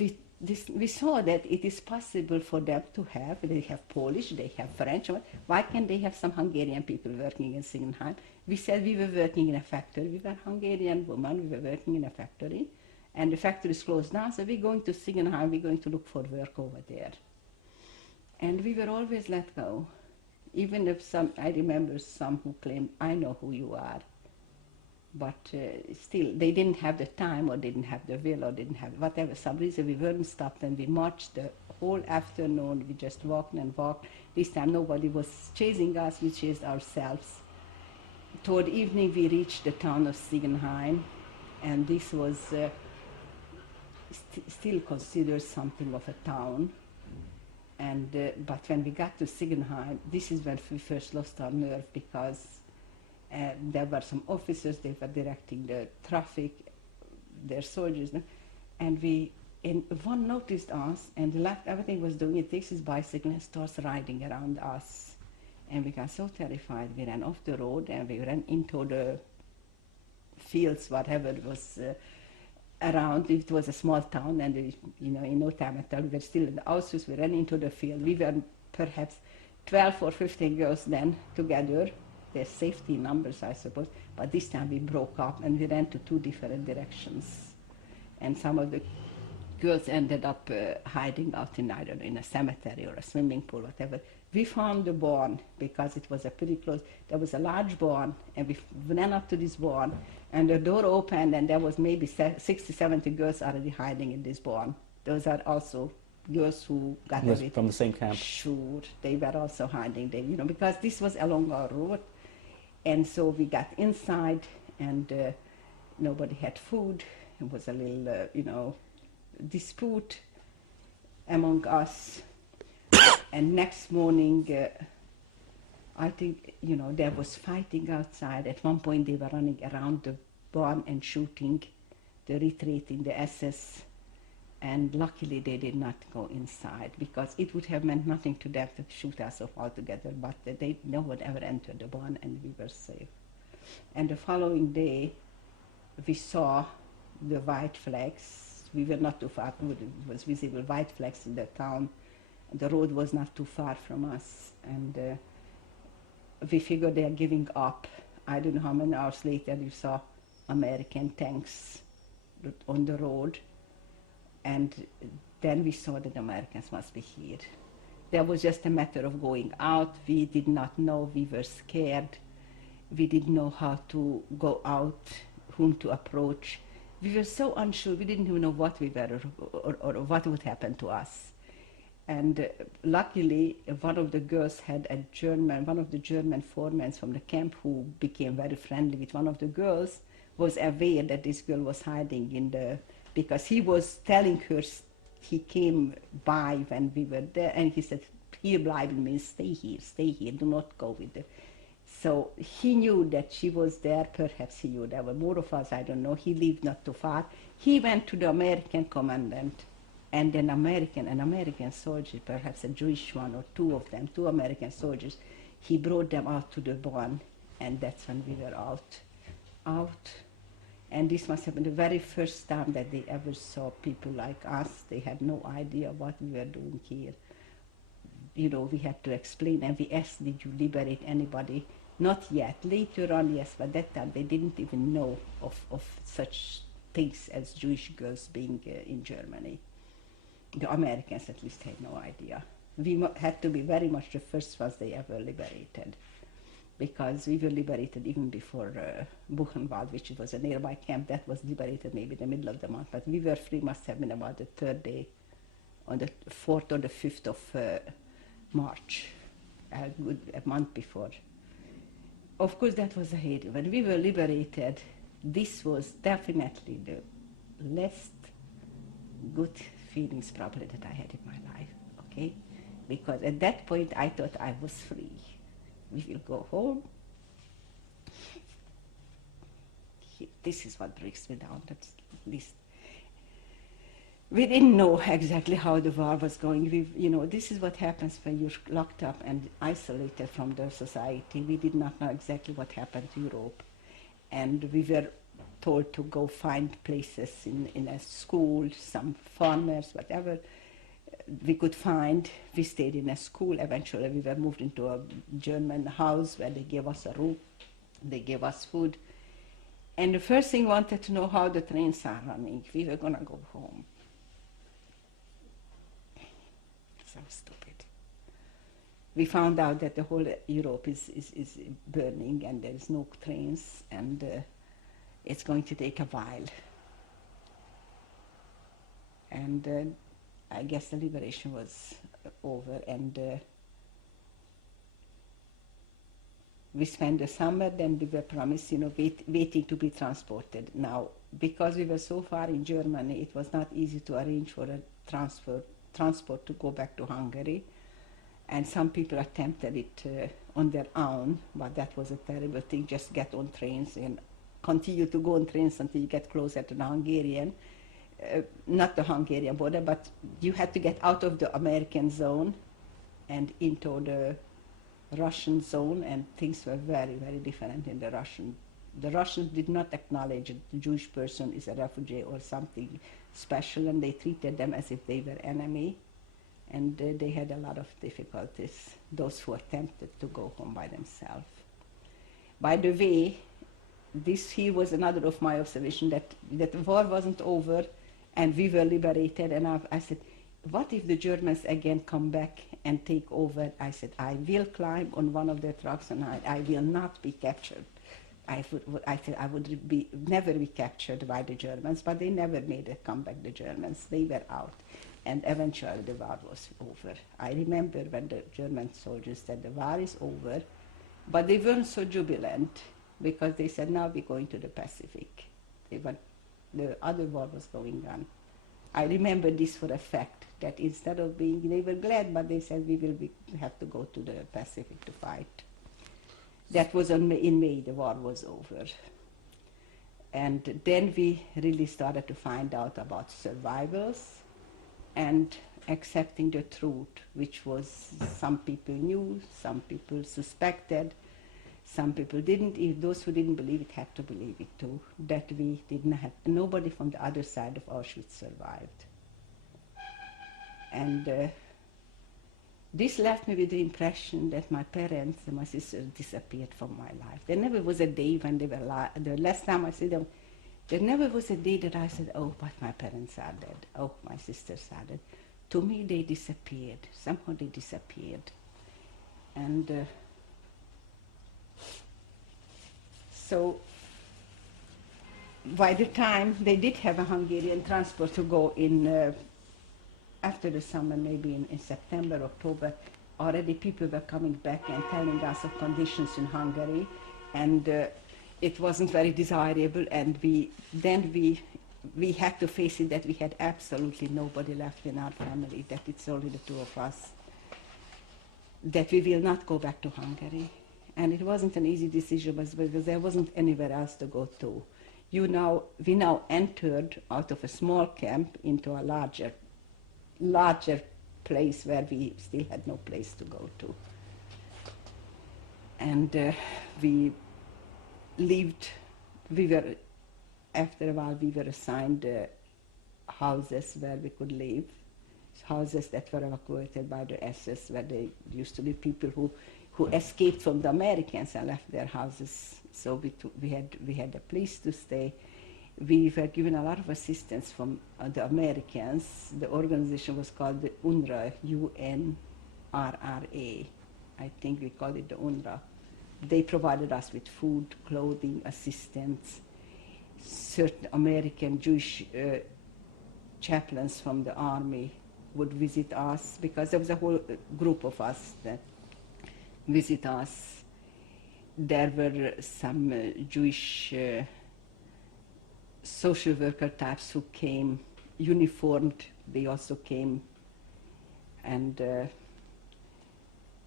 we saw that it is possible for them to they have Polish, they have French. Why can't they have some Hungarian people working in Ziegenheim? We said we were working in a factory. We were Hungarian women, we were working in a factory. And the factory is closed down, so we're going to Ziegenheim, we're going to look for work over there. And we were always let go. Even if I remember some who claimed, I know who you are. But still, they didn't have the time, or didn't have the will, or didn't have whatever, some reason we weren't stopped, and we marched the whole afternoon. We just walked and walked. This time nobody was chasing us, we chased ourselves. Toward evening we reached the town of Ziegenheim, and this was still considered something of a town. And but when we got to Ziegenheim, this is when we first lost our nerve, because there were some officers, they were directing the traffic, their soldiers, and one noticed us and left everything was doing. He takes his bicycle and starts riding around us. And we got so terrified, we ran off the road and we ran into the fields, whatever was around. It was a small town, and in no time at all, we were still in the outskirts. We ran into the field. We were perhaps 12 or 15 girls then together. There's safety numbers, I suppose, but this time we broke up and we ran to two different directions. And some of the girls ended up hiding out in either in a cemetery or a swimming pool, whatever. We found the barn because it was a pretty close. There was a large barn, and we ran up to this barn, and the door opened, and there was maybe 60, 70 girls already hiding in this barn. Those are also girls who got away from the same camp. Sure, they were also hiding there, because this was along our road, and so we got inside, and nobody had food. It was a little, dispute among us. And next morning, I think, there was fighting outside. At one point, they were running around the barn and shooting the retreating, the SS. And luckily, they did not go inside, because it would have meant nothing to them to shoot us off altogether. But no one ever entered the barn, and we were safe. And the following day, we saw the white flags. We were not too far. It was visible white flags in the town. The road was not too far from us, and we figured they are giving up. I don't know how many hours later we saw American tanks on the road, and then we saw that the Americans must be here. There was just a matter of going out. We did not know. We were scared. We didn't know how to go out, whom to approach. We were so unsure. We didn't even know what we were or what would happen to us. And luckily, one of the girls had one of the German foremen from the camp who became very friendly with one of the girls, was aware that this girl was hiding because he was telling her, he came by when we were there, and he said, "Hier bleiben" means stay here, do not go with her. So he knew that she was there. Perhaps he knew there were more of us, I don't know. He lived not too far. He went to the American commandant, and an American soldier, perhaps a Jewish one or two of them, 2 American soldiers, he brought them out to the barn, and that's when we were out. And this must have been the very first time that they ever saw people like us. They had no idea what we were doing here. We had to explain, and we asked, did you liberate anybody? Not yet. Later on, yes, but that time they didn't even know of such things as Jewish girls being in Germany. The Americans at least had no idea. We had to be very much the first ones they ever liberated, because we were liberated even before Buchenwald, which was a nearby camp. That was liberated maybe in the middle of the month, but we were free, must have been about the 3rd day, on the 4th or the 5th of March, a month before. Of course, that was a hate. When we were liberated, this was definitely the last good feelings probably that I had in my life, okay? Because at that point I thought I was free. We will go home. This is what breaks me down, at least. We didn't know exactly how the war was going. This is what happens when you're locked up and isolated from the society. We did not know exactly what happened to Europe. And we were told to go find places in a school, some farmers, whatever we could find. We stayed in a school. Eventually we were moved into a German house where they gave us a room. They gave us food. And the first thing, wanted to know how the trains are running. We were going to go home. So stupid. We found out that the whole Europe is burning, and there is no trains, and it's going to take a while. And I guess the liberation was over, and we spent the summer. Then we were promised, waiting to be transported. Now, because we were so far in Germany, it was not easy to arrange for a transport to go back to Hungary. And some people attempted it on their own, but that was a terrible thing. Just get on trains and continue to go on trains until you get closer to the Hungarian, not the Hungarian border, but you had to get out of the American zone and into the Russian zone, and things were very, very different in the Russian. The Russians did not acknowledge that the Jewish person is a refugee or something special, and they treated them as if they were enemy. And they had a lot of difficulties, those who attempted to go home by themselves. By the way, this here was another of my observations, that the war wasn't over and we were liberated. And I said, what if the Germans again come back and take over? I said, I will climb on one of their trucks and I will not be captured. I said I would never be captured by the Germans, but they never made a comeback, the Germans. They were out. And eventually the war was over. I remember when the German soldiers said the war is over, but they weren't so jubilant because they said, now we're going to the Pacific. The other war was going on. I remember this for a fact, that instead of being, they were glad, but they said have to go to the Pacific to fight. That was in May, the war was over. And then we really started to find out about survivals and accepting the truth, which was some people knew, some people suspected, some people didn't. If those who didn't believe it had to believe it too, that we didn't have, nobody from the other side of Auschwitz survived. And this left me with the impression that my parents and my sister disappeared from my life. There never was a day when they were the last time I see them, there never was a day that I said, oh, but my parents are dead. Oh, my sisters are dead. To me, they disappeared. Somehow they disappeared. And so by the time they did have a Hungarian transport to go in, after the summer, maybe in September, October, already people were coming back and telling us of conditions in Hungary, and it wasn't very desirable, and we had to face it that we had absolutely nobody left in our family, that it's only the two of us, that we will not go back to Hungary. And it wasn't an easy decision because there wasn't anywhere else to go to. We now entered out of a small camp into a larger place where we still had no place to go to. And we lived, after a while we were assigned houses where we could live, houses that were evacuated by the SS, where there used to be people who escaped from the Americans and left their houses. So we had a place to stay. We were given a lot of assistance from the Americans. The organization was called the UNRRA, UNRRA. I think we called it the UNRRA. They provided us with food, clothing, assistance. Certain American Jewish chaplains from the army would visit us, because there was a whole group of us that visit us. There were some Jewish social worker types who came, uniformed, they also came, and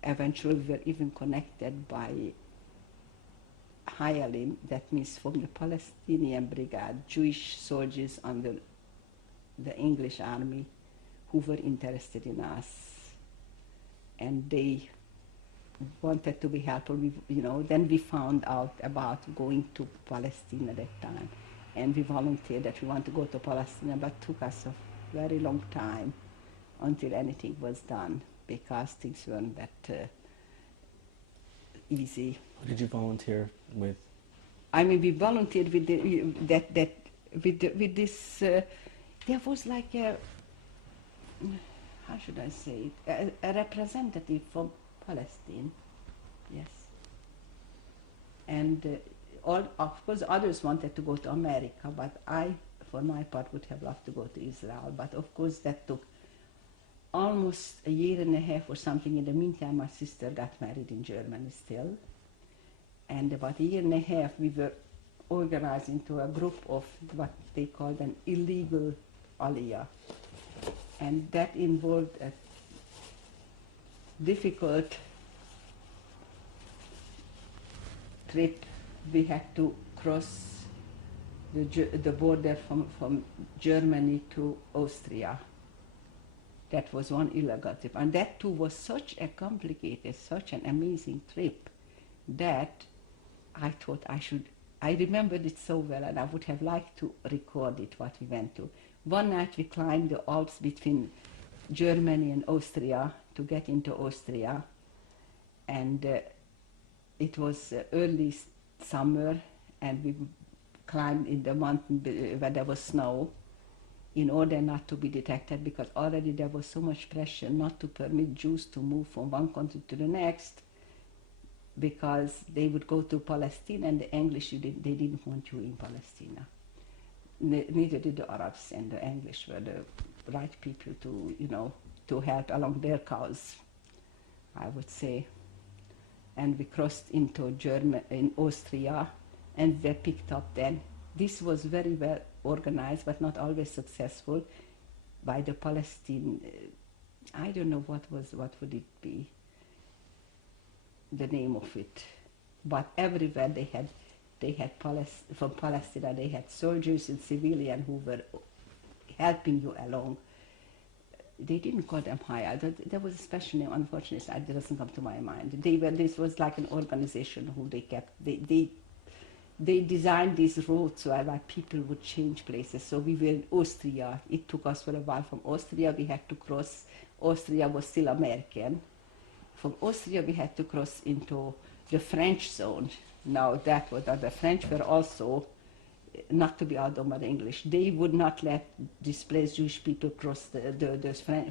eventually we were even connected by Hayalim, that means from the Palestinian Brigade, Jewish soldiers under the English army who were interested in us, and they wanted to be helpful. Then we found out about going to Palestine at that time, and we volunteered that we want to go to Palestine, but it took us a very long time until anything was done, because things weren't that easy. What did you volunteer with? I mean, we volunteered with this. There was like how should I say it? A representative from Palestine, yes. And of course, others wanted to go to America, but I, for my part, would have loved to go to Israel. But of course, that took almost a year and a half or something. In the meantime, my sister got married in Germany still. And about a year and a half, we were organized into a group of what they called an illegal aliyah. And that involved a difficult trip. We had to cross the border from Germany to Austria. That was one illegal trip. And that too was such a complicated, such an amazing trip that I thought I remembered it so well, and I would have liked to record it, what we went to. One night we climbed the Alps between Germany and Austria to get into Austria, and it was early summer, and we climbed in the mountain where there was snow. in order not to be detected, because already there was so much pressure not to permit Jews to move from one country to the next, because they would go to Palestine, and the English, they didn't want you in Palestine. Neither did the Arabs, and the English were the right people to, to help along their cause, I would say. And we crossed into Germany, in Austria, and were picked up then. This was very well organized, but not always successful, by the Palestine, I don't know what would it be, the name of it. But everywhere they had from Palestine, they had soldiers and civilians who were helping you along. They didn't call them higher. There was a special name, unfortunately, it doesn't come to my mind. This was like an organization who they designed these roads so that people would change places. So we were in Austria. It took us for a while. From Austria, we had to cross. Austria was still American. From Austria, we had to cross into the French zone. Now, that was the French were also not to be outdone by the English. They would not let displaced Jewish people cross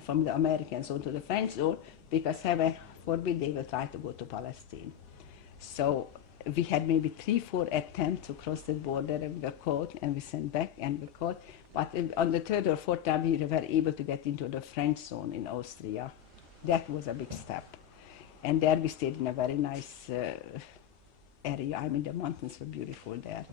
from the American zone to the French zone, because heaven forbid they will try to go to Palestine. So we had maybe 3-4 attempts to cross the border, and we were caught, and we sent back, and we were caught. But on the third or fourth time, we were able to get into the French zone in Austria. That was a big step. And there we stayed in a very nice area. I mean, the mountains were beautiful there.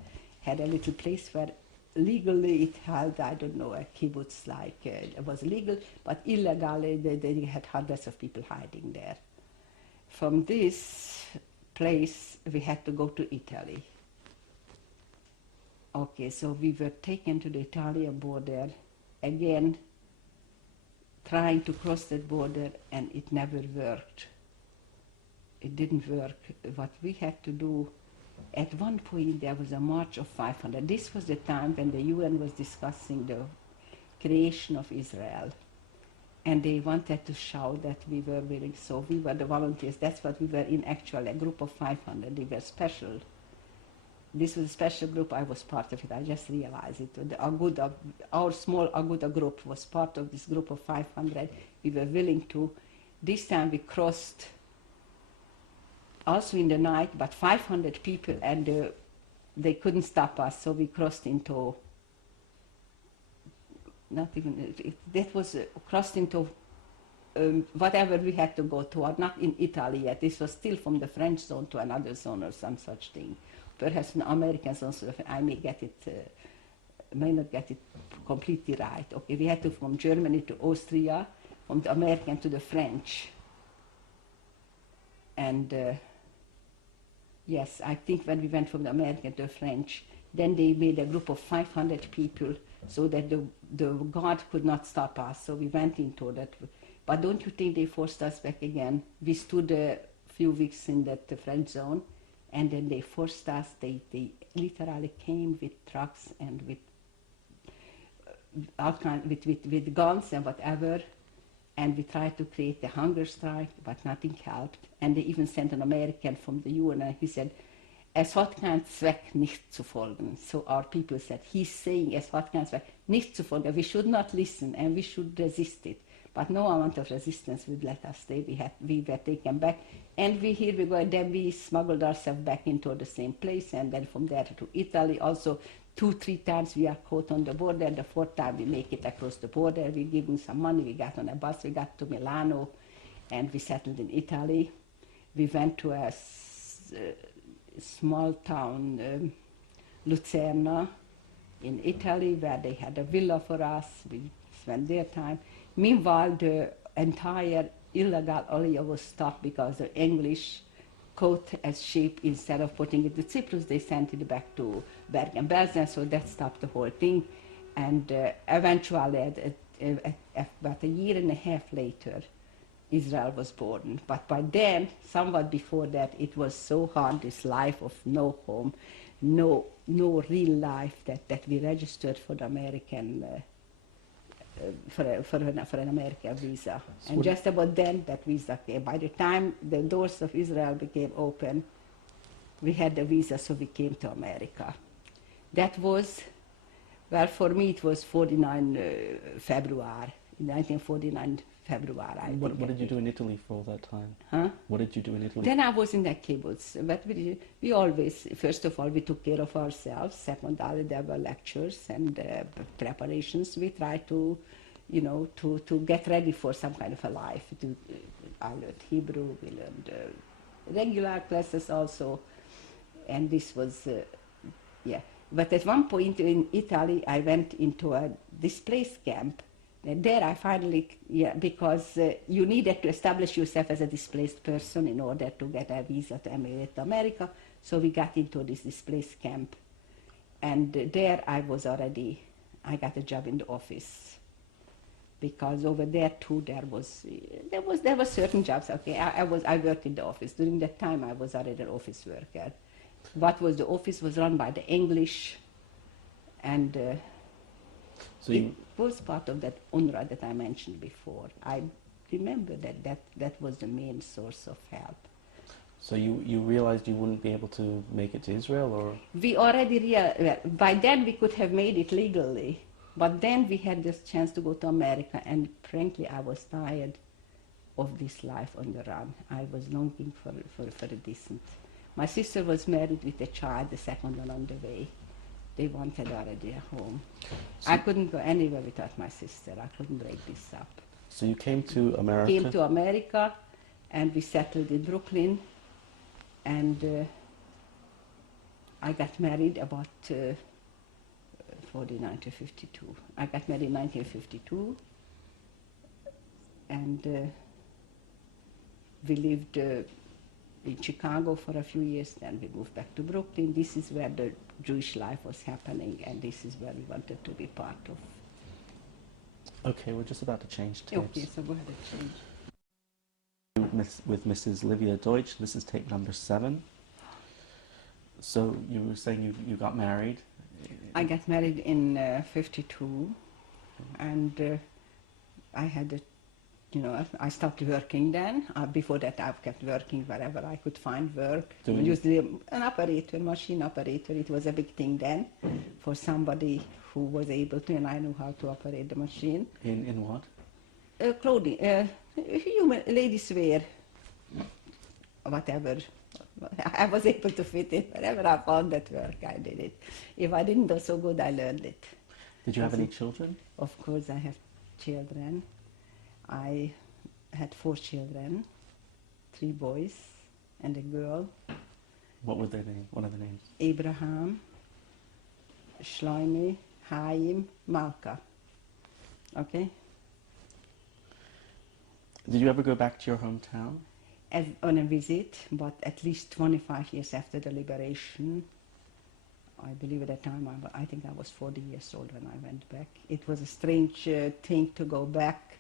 Had a little place where legally it held, I don't know, a kibbutz, like it was legal, but illegally they had hundreds of people hiding there. From this place, we had to go to Italy. Okay, so we were taken to the Italian border, again, trying to cross that border, and it never worked. It didn't work. What we had to do, at one point there was a march of 500. This was the time when the UN was discussing the creation of Israel. And they wanted to show that we were willing, so we were the volunteers. That's what we were in, actually, a group of 500. They were special. This was a special group. I was part of it. I just realized it. Our small Aguda group was part of this group of 500. We were willing to. This time we crossed also in the night, but 500 people, and they couldn't stop us, so we crossed into, not even, that was crossed into whatever we had to go toward, not in Italy yet. This was still from the French zone to another zone or some such thing. Perhaps an American zone, so I may not get it completely right. Okay, we had to from Germany to Austria, from the American to the French. And yes, I think when we went from the American to the French, then they made a group of 500 people so that the guard could not stop us. So we went into that. But don't you think they forced us back again? We stood a few weeks in that French zone, and then they forced us. They literally came with trucks and with with guns and whatever. And we tried to create a hunger strike, but nothing helped. And they even sent an American from the UN, and he said, "Es hat keinen Zweck, nicht zu folgen." So our people said, he's saying, "Es hat keinen Zweck, nicht zu folgen." We should not listen, and we should resist it. But no amount of resistance would let us stay. We were taken back. And here we go, and then we smuggled ourselves back into the same place, and then from there to Italy. Also, 2-3 times we are caught on the border. The 4th time we make it across the border. We give them some money. We got on a bus. We got to Milano, and we settled in Italy. We went to a small town, Lucerna, in Italy, where they had a villa for us. We spent their time. Meanwhile, the entire illegal area was stopped because the English caught as sheep. Instead of putting it to Cyprus, they sent it back to Bergen-Belsen, so that stopped the whole thing. And eventually, about a year and a half later, Israel was born. But by then, somewhat before that, it was so hard, this life of no home, no real life, that we registered for the American for an American visa. So and just about then, that visa came. By the time the doors of Israel became open, we had the visa, so we came to America. That was Well, for me it was 49 February, 1949 February, I What, think. what did you do in Italy for all that time? Huh? What did you do in Italy? Then I was in the kibbutz, but we always, first of all, we took care of ourselves. Secondly, there were lectures and preparations. We tried to, to get ready for some kind of a life. I learned Hebrew, we learned regular classes also, and this was, yeah. But at one point in Italy, I went into a displaced camp. And there I finally, because you needed to establish yourself as a displaced person in order to get a visa to emigrate to America. So we got into this displaced camp. And there I got a job in the office. Because over there too, there were certain jobs. Okay, I worked in the office. During that time, I was already an office worker. The office was run by the English, and it was part of that UNRWA that I mentioned before. I remember that was the main source of help. So you realized you wouldn't be able to make it to Israel, or? We already realized, by then we could have made it legally, but then we had this chance to go to America, and frankly I was tired of this life on the run. I was longing for a decent. My sister was married with a child, the second one on the way. They wanted already a home. So I couldn't go anywhere without my sister. I couldn't break this up. So you came to America? Came to America, and we settled in Brooklyn, and I got married about 49 to 52. I got married in 1952, and we lived in Chicago for a few years, then we moved back to Brooklyn. This is where the Jewish life was happening, and this is where we wanted to be part of. Okay, we're just about to change tapes. Okay, so go ahead and change. With Mrs. Livia Deutsch, this is tape number 7. So you were saying you got married? I got married in 52, and I had I stopped working then. Before that, I kept working wherever I could find work. Usually an operator, machine operator. It was a big thing then for somebody who was able to, and I knew how to operate the machine. In what? Clothing, ladies wear, whatever. I was able to fit in. Wherever I found that work, I did it. If I didn't do so good, I learned it. Did you have any children? Of course, I have children. I had 4 children, 3 boys and a girl. What were their names? What are the names? Abraham, Shloime, Chaim, Malka. Okay? Did you ever go back to your hometown? On a visit, but at least 25 years after the liberation. I believe at that time, I think I was 40 years old when I went back. It was a strange thing to go back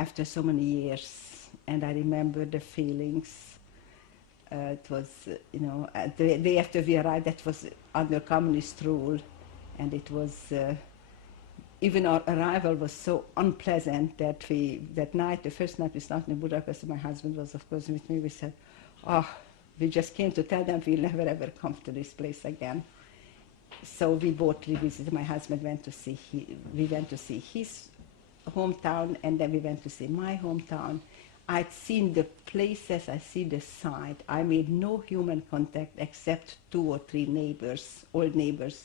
after so many years, and I remember the feelings. It was, the day after we arrived, that was under communist rule, and it was, even our arrival was so unpleasant that that night, the first night we started in Budapest, my husband was of course with me, we said, we just came to tell them we'll never ever come to this place again. So we both revisited. My husband we went to see his hometown, and then we went to see my hometown. I'd seen the places, I see the site. I made no human contact except 2 or 3 neighbors, old neighbors,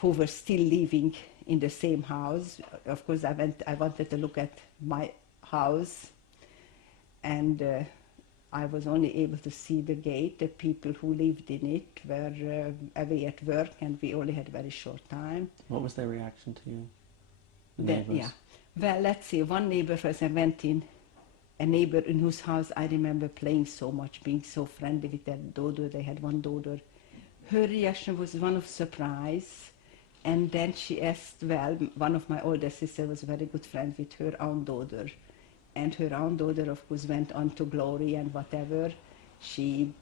who were still living in the same house. Of course, I wanted to look at my house, and I was only able to see the gate. The people who lived in it were away at work, and we only had a very short time. What was their reaction to you? The neighbors? Yeah. Well, let's see. One neighbor first, I went in, a neighbor in whose house I remember playing so much, being so friendly with their daughter. They had one daughter. Her reaction was one of surprise. And then she asked, one of my older sisters was very good friend with her own daughter. And her own daughter, of course, went on to glory and whatever. She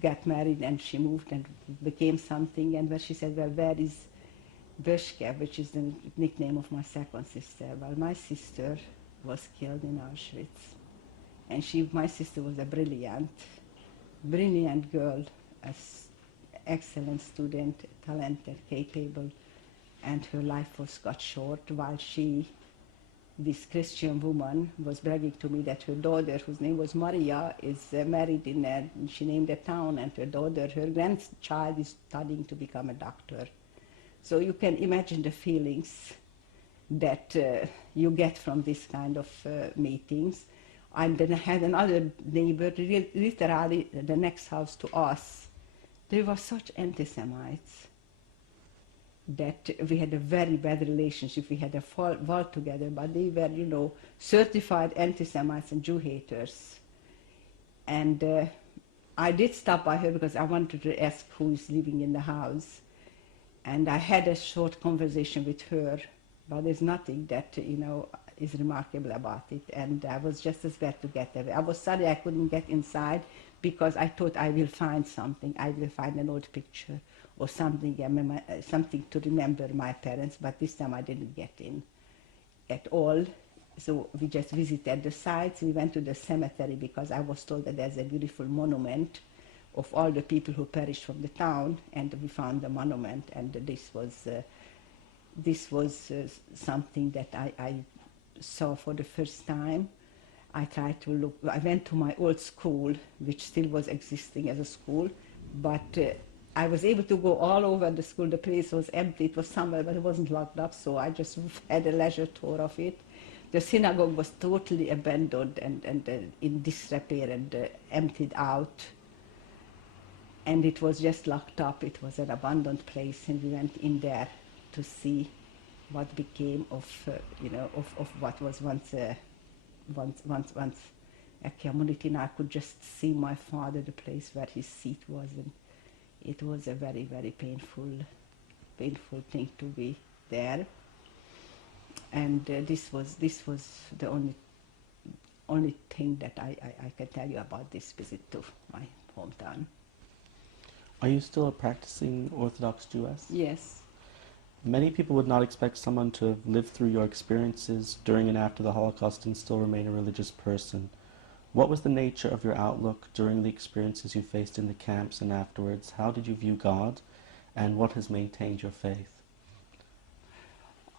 got married and she moved and became something. And where she said, where is Böschke, which is the nickname of my second sister? Well, my sister was killed in Auschwitz. And my sister was a brilliant girl, an excellent student, talented, capable, and her life was cut short while she, this Christian woman, was bragging to me that her daughter, whose name was Maria, is married she named a town, and her daughter, her grandchild, is studying to become a doctor. So you can imagine the feelings that you get from this kind of meetings. And then I had another neighbor, literally the next house to us. They were such anti-Semites that we had a very bad relationship. We had a war together, but they were, you know, certified anti-Semites and Jew haters. And I did stop by her because I wanted to ask who is living in the house. And I had a short conversation with her, but there's nothing that, you know, is remarkable about it. And I was just as glad to get away. I was sorry I couldn't get inside because I thought I will find something. I will find an old picture or something, something to remember my parents, but this time I didn't get in at all. So we just visited the sites. We went to the cemetery because I was told that there's a beautiful monument of all the people who perished from the town, and we found the monument, and this was something that I saw for the first time. I tried to look, I went to my old school, which still was existing as a school, but I was able to go all over the school. The place was empty. It was somewhere, but it wasn't locked up, so I just had a leisure tour of it. The synagogue was totally abandoned and in disrepair and emptied out. And it was just locked up. It was an abandoned place, and we went in there to see what became of, you know, of what was once a community. And I could just see my father, the place where his seat was, and it was a very, very painful thing to be there. And this was the only thing that I can tell you about this visit to my hometown. Are you still a practicing Orthodox Jewess? Yes. Many people would not expect someone to have lived through your experiences during and after the Holocaust and still remain a religious person. What was the nature of your outlook during the experiences you faced in the camps and afterwards? How did you view God, and what has maintained your faith?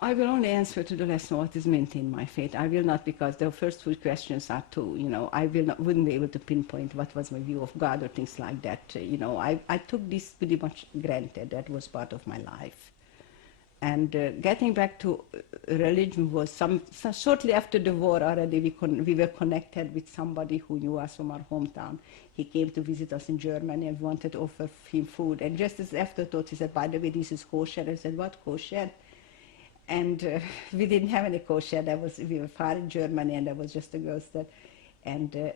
I will only answer to the last one, what has maintained my faith. I will not, because the first two questions are too, you know, I wouldn't be able to pinpoint what was my view of God or things like that. You know, I took this pretty much granted. That was part of my life. And getting back to religion was shortly after the war already we were connected with somebody who knew us from our hometown. He came to visit us in Germany and wanted to offer him food. And just as afterthought, he said, by the way, this is kosher. I said, what, kosher? And we didn't have any kosher. We were far in Germany, and there was just a girl that, and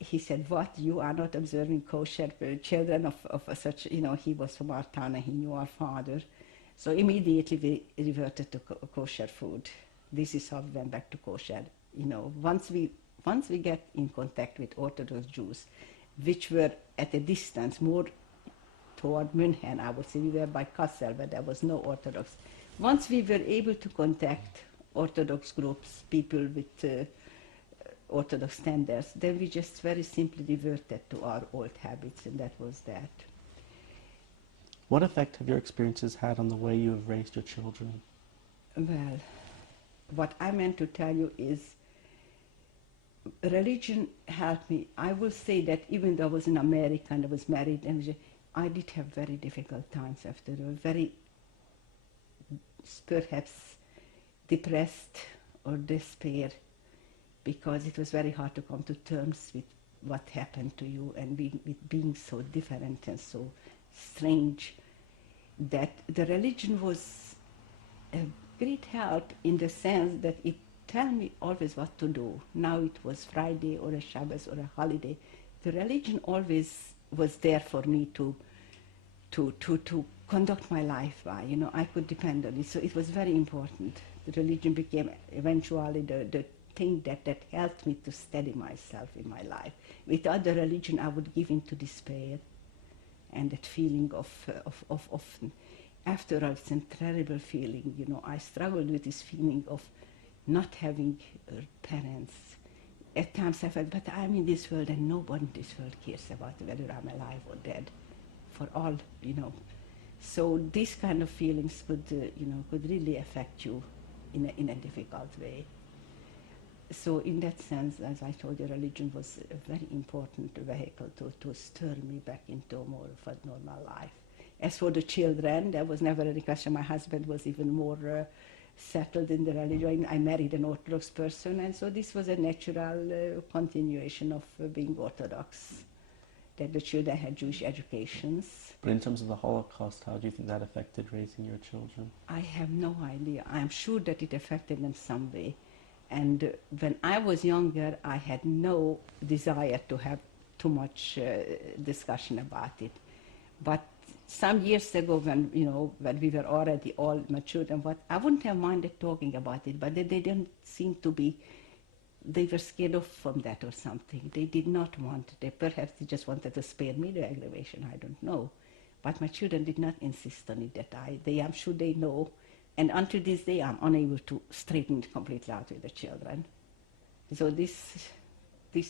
he said, what, you are not observing kosher? Children of such, you know, he was from our town and he knew our father. So immediately we reverted to kosher food. This is how we went back to kosher. You know, once we get in contact with Orthodox Jews, which were at a distance, more toward München, I would say, we were by Kassel, but there was no Orthodox. Once we were able to contact Orthodox groups, people with Orthodox standards, then we just very simply reverted to our old habits, and that was that. What effect have your experiences had on the way you have raised your children? Well, what I meant to tell you is religion helped me. I will say that even though I was in America and I was married, and I did have very difficult times after, very perhaps depressed or despair, because it was very hard to come to terms with what happened to you and with being so different and so strange, that the religion was a great help in the sense that it told me always what to do. Now it was Friday or a Shabbos or a holiday. The religion always was there for me to conduct my life by. You know, I could depend on it. So it was very important. The religion became eventually the thing that helped me to steady myself in my life. Without the religion, I would give in to despair. And that feeling of after all, it's a terrible feeling, you know. I struggled with this feeling of not having parents. At times I felt, but I'm in this world and nobody in this world cares about whether I'm alive or dead. For all, you know, So these kind of feelings could really affect you in a difficult way. So in that sense, as I told you, religion was a very important vehicle to stir me back into more of a normal life. As for the children, there was never any question. My husband was even more settled in the religion. I married an Orthodox person, and so this was a natural continuation of being Orthodox, that the children had Jewish educations. But in terms of the Holocaust, how do you think that affected raising your children? I have no idea. I'm sure that it affected them some way. And when I was younger, I had no desire to have too much discussion about it. But some years ago, when we were already all matured and I wouldn't have minded talking about it, but they didn't seem to be. They were scared off from that or something. They did not want it. Perhaps they just wanted to spare me the aggravation. I don't know. But my children did not insist on it. I'm sure they know. And until this day, I'm unable to straighten it completely out with the children. So this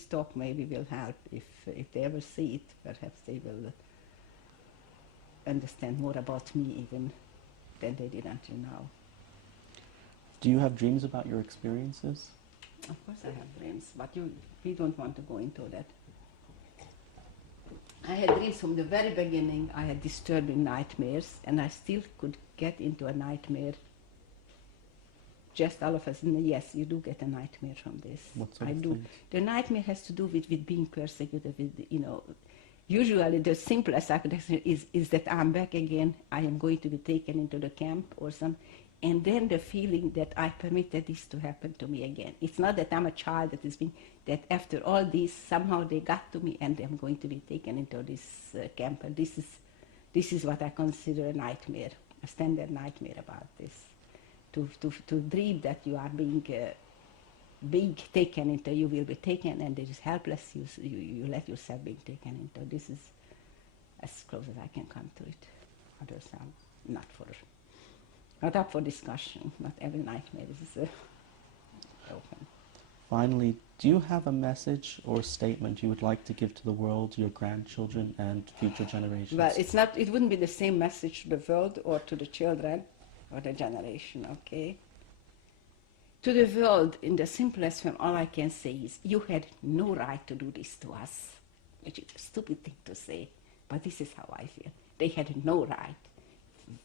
talk maybe will help. If they ever see it, perhaps they will understand more about me even than they did until now. Do you have dreams about your experiences? Of course I have dreams, but we don't want to go into that. I had dreams from the very beginning. I had disturbing nightmares, and I still could get into a nightmare. Just all of a sudden, yes, you do get a nightmare from this. What sort I of do. things? The nightmare has to do with being persecuted. Usually the simplest I could explain is that I'm back again. I am going to be taken into the camp or some. And then the feeling that I permitted this to happen to me again. It's not that I'm a child that after all this, somehow they got to me and I'm going to be taken into this camp. And this is what I consider a nightmare, a standard nightmare about this. To dream that you are being taken into, you will be taken and it is helpless, you let yourself being taken into. This is as close as I can come to it. Others are not up for discussion. Not every nightmare is open. Finally, do you have a message or statement you would like to give to the world, your grandchildren, and future generations? Well, it wouldn't be the same message to the world or to the children or the generation, okay? To the world, in the simplest form, all I can say is, you had no right to do this to us. Which is a stupid thing to say, but this is how I feel. They had no right.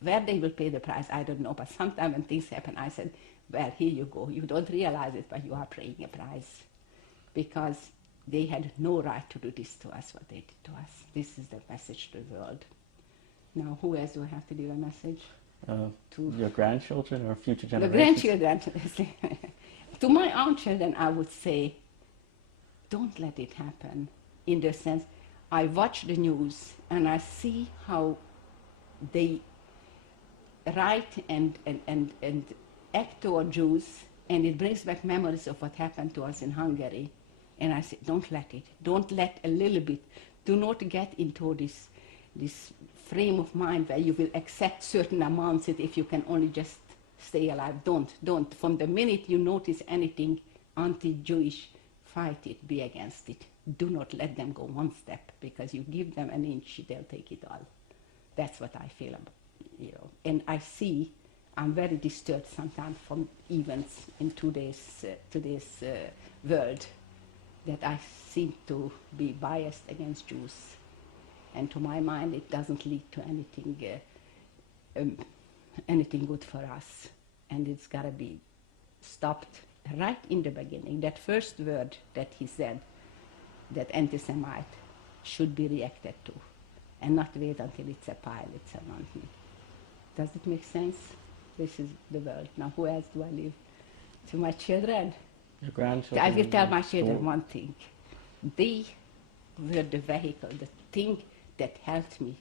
Where they will pay the price, I don't know, but sometimes when things happen, I said, well, here you go. You don't realize it, but you are paying a price. Because they had no right to do this to us, what they did to us. This is the message to the world. Now, who else do I have to give a message? To your grandchildren or future The generations? grandchildren. To my own children, I would say, don't let it happen. In the sense, I watch the news and I see how they write and act toward Jews, and it brings back memories of what happened to us in Hungary. And I say, don't let it. Don't let a little bit. Do not get into this frame of mind where you will accept certain amounts if you can only just stay alive. Don't. From the minute you notice anything anti-Jewish, fight it, be against it. Do not let them go one step, because you give them an inch, they'll take it all. That's what I feel about, And I see, I'm very disturbed sometimes from events in today's world, that I seem to be biased against Jews. And to my mind, it doesn't lead to anything good for us. And it's got to be stopped right in the beginning. That first word that he said, that anti-Semite, should be reacted to, and not wait until it's a pile, it's a mountain. Does it make sense? This is the world. Now, who else do I leave? To my children? Your grandchildren? I will tell my children one thing. They were the vehicle, the thing that helped me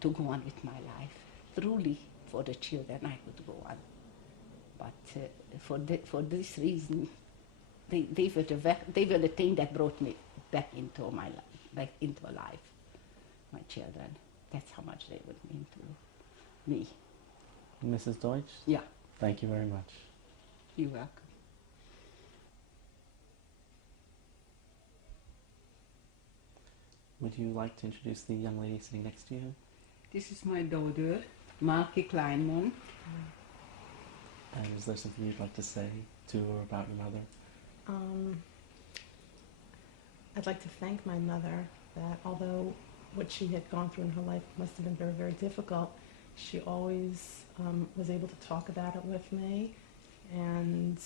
to go on with my life. Truly, for the children, I could go on. But for this reason, they were the thing that brought me back into my life, back into life. My children. That's how much they would mean to me. Mrs. Deutsch? Yeah. Thank you very much. You're welcome. Would you like to introduce the young lady sitting next to you? This is my daughter, Marky Kleinman. And is there something you'd like to say to or about your mother? I'd like to thank my mother that although what she had gone through in her life must have been very, very difficult, she always was able to talk about it with me, and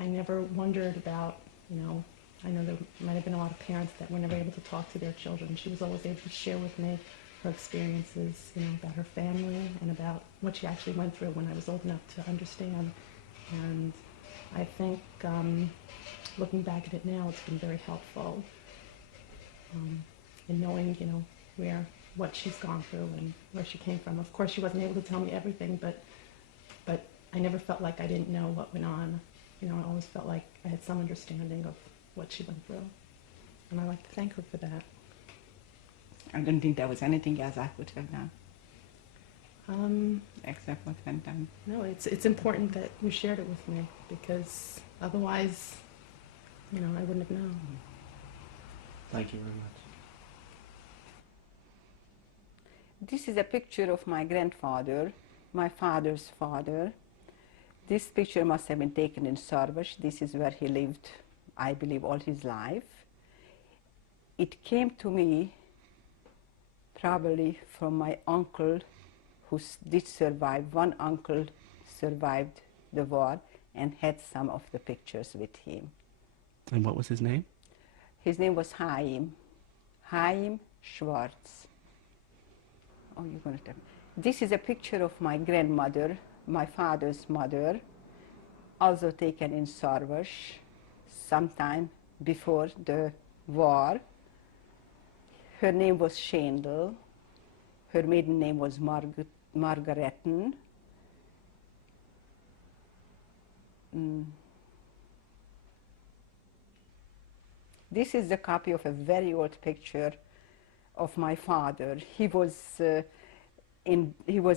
I never wondered about, I know there might have been a lot of parents that were never able to talk to their children. She was always able to share with me her experiences, about her family and about what she actually went through when I was old enough to understand. And I think looking back at it now, it's been very helpful in knowing, what she's gone through and where she came from. Of course, she wasn't able to tell me everything, but I never felt like I didn't know what went on. I always felt like I had some understanding of what she went through. And I like to thank her for that. I don't think there was anything else I could have done. Except what went down. No, it's important that you shared it with me, because otherwise, I wouldn't have known. Thank you very much. This is a picture of my grandfather, my father's father. This picture must have been taken in Sarvash. This is where he lived, I believe, all his life. It came to me probably from my uncle who did survive. One uncle survived the war and had some of the pictures with him. And what was his name? His name was Chaim Schwartz. Oh, you're going to tell me. This is a picture of my grandmother, my father's mother, also taken in Sarvash sometime before the war. Her name was Schendel. Her maiden name was Margaretten. This is a copy of a very old picture of my father. He was a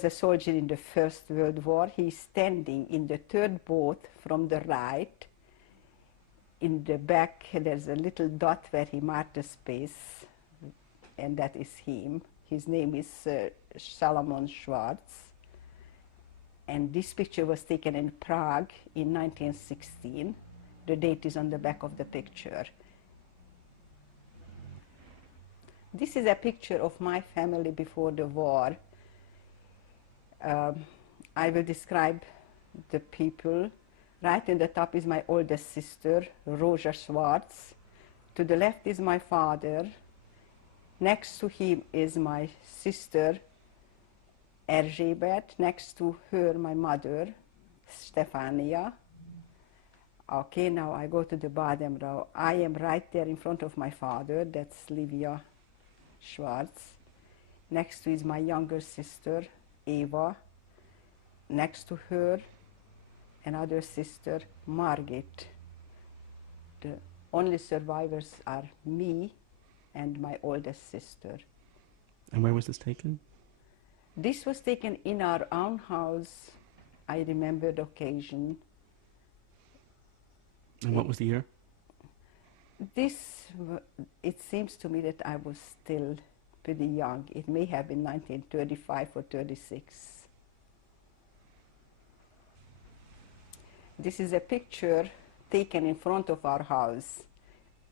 soldier in the First World War. He's standing in the third boat from the right. In the back, there's a little dot where he marked the space, and that is him. His name is Salomon Schwartz. And this picture was taken in Prague in 1916. The date is on the back of the picture. This is a picture of my family before the war. I will describe the people. Right in the top is my oldest sister, Rosa Schwartz. To the left is my father. Next to him is my sister, Erzsébet. Next to her, my mother, Stefania. Okay, now I go to the bottom row. I am right there in front of my father. That's Livia Schwartz. Next to is my younger sister, Eva. Next to her, another sister, Margit. The only survivors are me and my oldest sister. And where was this taken? This was taken in our own house. I remember the occasion. And what was the year? It seems to me that I was still pretty young. It may have been 1935 or 36. This is a picture taken in front of our house.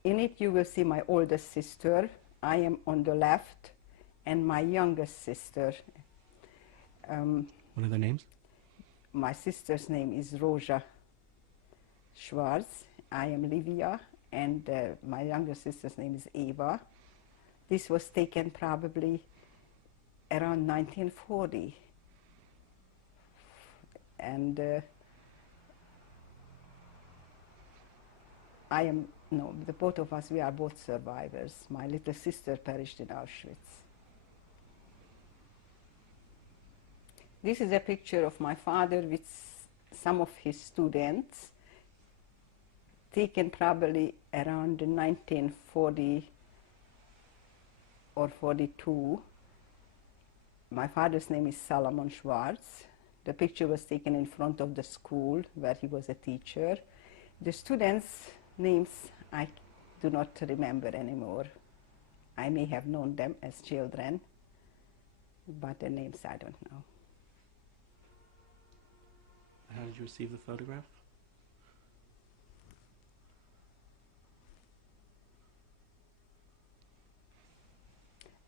In it you will see my oldest sister. I am on the left, and my youngest sister. What are their names? My sister's name is Rosa Schwartz. I am Livia, and my younger sister's name is Eva. This was taken probably around 1940. And the both of us, we are both survivors. My little sister perished in Auschwitz. This is a picture of my father with some of his students, taken probably around 1940 or 42. My father's name is Salomon Schwartz. The picture was taken in front of the school where he was a teacher. The students' names I do not remember anymore. I may have known them as children, but their names I don't know. How did you receive the photograph?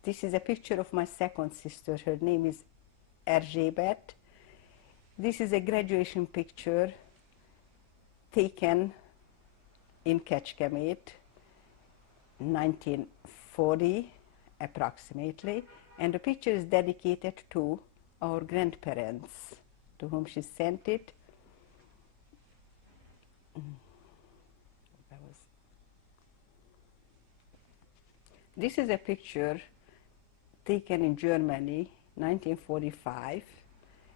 This is a picture of my second sister. Her name is Erzsébet. This is a graduation picture taken in Kecskemét, 1940 approximately, and the picture is dedicated to our grandparents, to whom she sent it. This is a picture taken in Germany, 1945,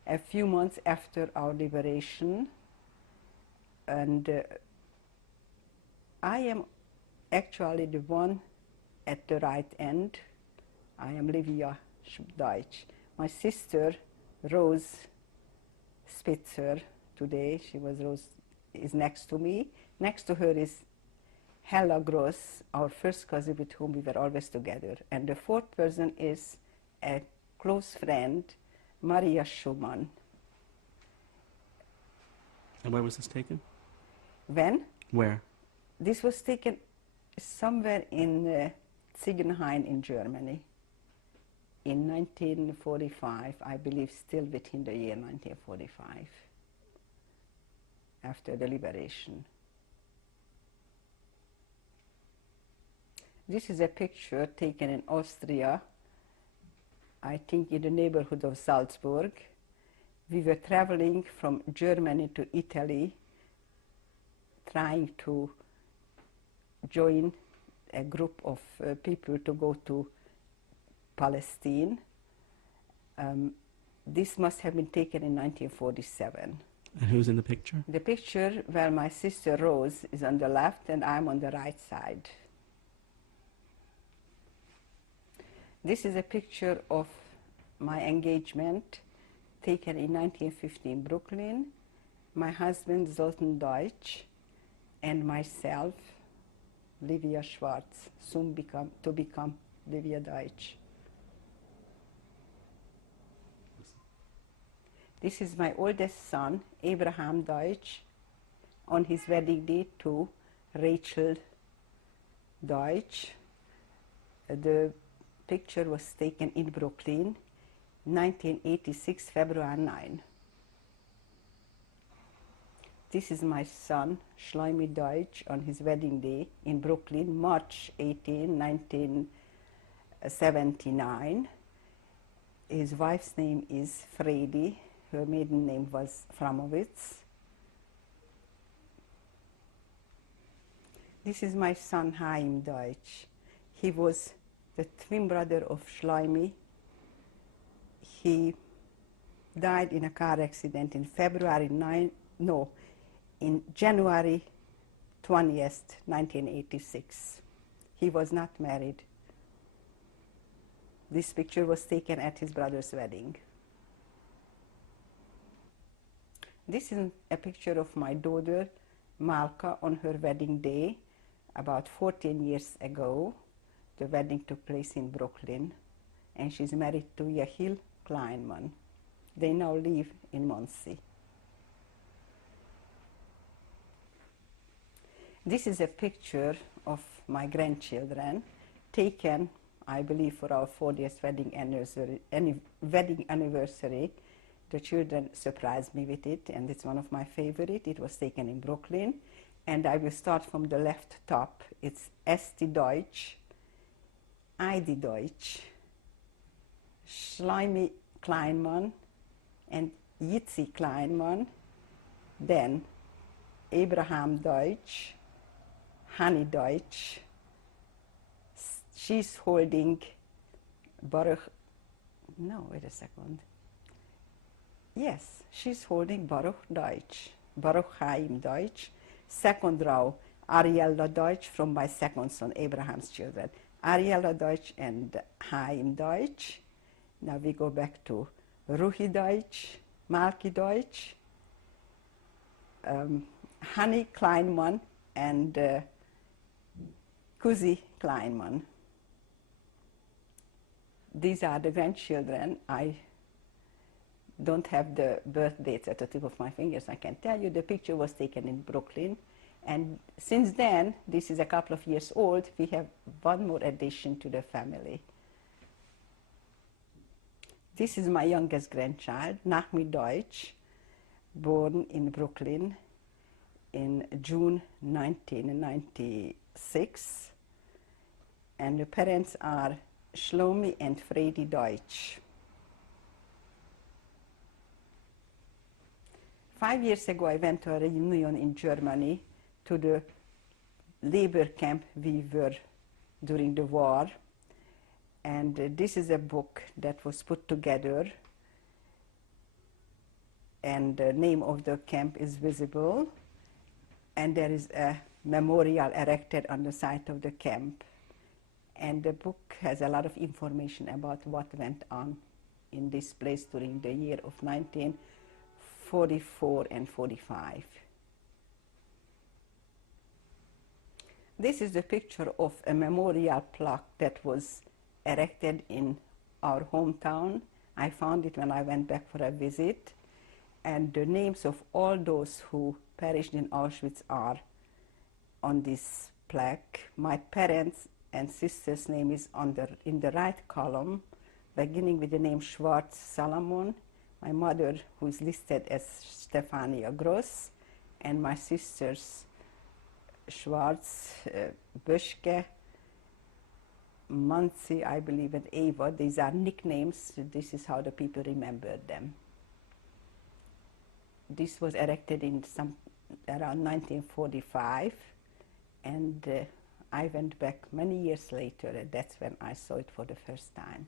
a few months after our liberation, and I am actually the one at the right end. I am Livia Deutsch. My sister, Rose Spitzer, today, Rose is next to me. Next to her is Hella Gross, our first cousin with whom we were always together. And the fourth person is a close friend, Maria Schumann. And where was this taken? When? Where? This was taken somewhere in Ziegenhain in Germany in 1945, I believe still within the year 1945, after the liberation. This is a picture taken in Austria, I think in the neighborhood of Salzburg. We were traveling from Germany to Italy, trying to join a group of people to go to Palestine. This must have been taken in 1947. And who's in the picture? The picture where my sister Rose is on the left and I'm on the right side. This is a picture of my engagement taken in 1950 in Brooklyn. My husband Zoltan Deutsch and myself, Livia Schwartz, soon to become Livia Deutsch. This is my oldest son, Abraham Deutsch, on his wedding day to Rachel Deutsch. The picture was taken in Brooklyn, 1986, February 9. This is my son, Shlomi Deutsch, on his wedding day in Brooklyn, March 18, 1979. His wife's name is Fredi. Her maiden name was Framowitz. This is my son, Chaim Deutsch. He was the twin brother of Shlomi. He died in a car accident in January 20th, 1986. He was not married. This picture was taken at his brother's wedding. This is a picture of my daughter, Malka, on her wedding day, about 14 years ago. The wedding took place in Brooklyn, and she's married to Yehiel Kleinman. They now live in Monsey. This is a picture of my grandchildren, taken, I believe, for our 40th wedding anniversary. The children surprised me with it, and it's one of my favorite. It was taken in Brooklyn, and I will start from the left top. It's Esti Deutsch, Heidi Deutsch, Shlomi Kleinman, and Yitzi Kleinman, then Abraham Deutsch, Hani Deutsch. She's holding Baruch, no, wait a second. Yes, she's holding Baruch Deutsch, Baruch Chaim Deutsch. Second row, Ariella Deutsch from my second son, Abraham's children. Ariella Deutsch and Chaim Deutsch. Now we go back to Ruhi Deutsch, Malki Deutsch, Hani Kleinman, and Kuzi Kleinman. these are the grandchildren. I don't have the birth dates at the tip of my fingers, I can tell you. The picture was taken in Brooklyn. And since then, this is a couple of years old, we have one more addition to the family. This is my youngest grandchild, Deutsch, born in Brooklyn in June 1996. And the parents are Shlomi and Fredi Deutsch. 5 years ago, I went to a reunion in Germany to the labor camp we were during the war. And this is a book that was put together, and the name of the camp is visible, and there is a memorial erected on the site of the camp. And the book has a lot of information about what went on in this place during the year of 1944 and 45. This is the picture of a memorial plaque that was erected in our hometown. I found it when I went back for a visit, and the names of all those who perished in Auschwitz are on this plaque. My parents' and sister's name is in the right column, beginning with the name Schwartz Salomon. My mother, who is listed as Stefania Gross, and my sisters Schwartz, Böschke, Manzi, I believe, and Eva. These are nicknames. This is how the people remembered them. This was erected in around 1945, and I went back many years later, and that's when I saw it for the first time.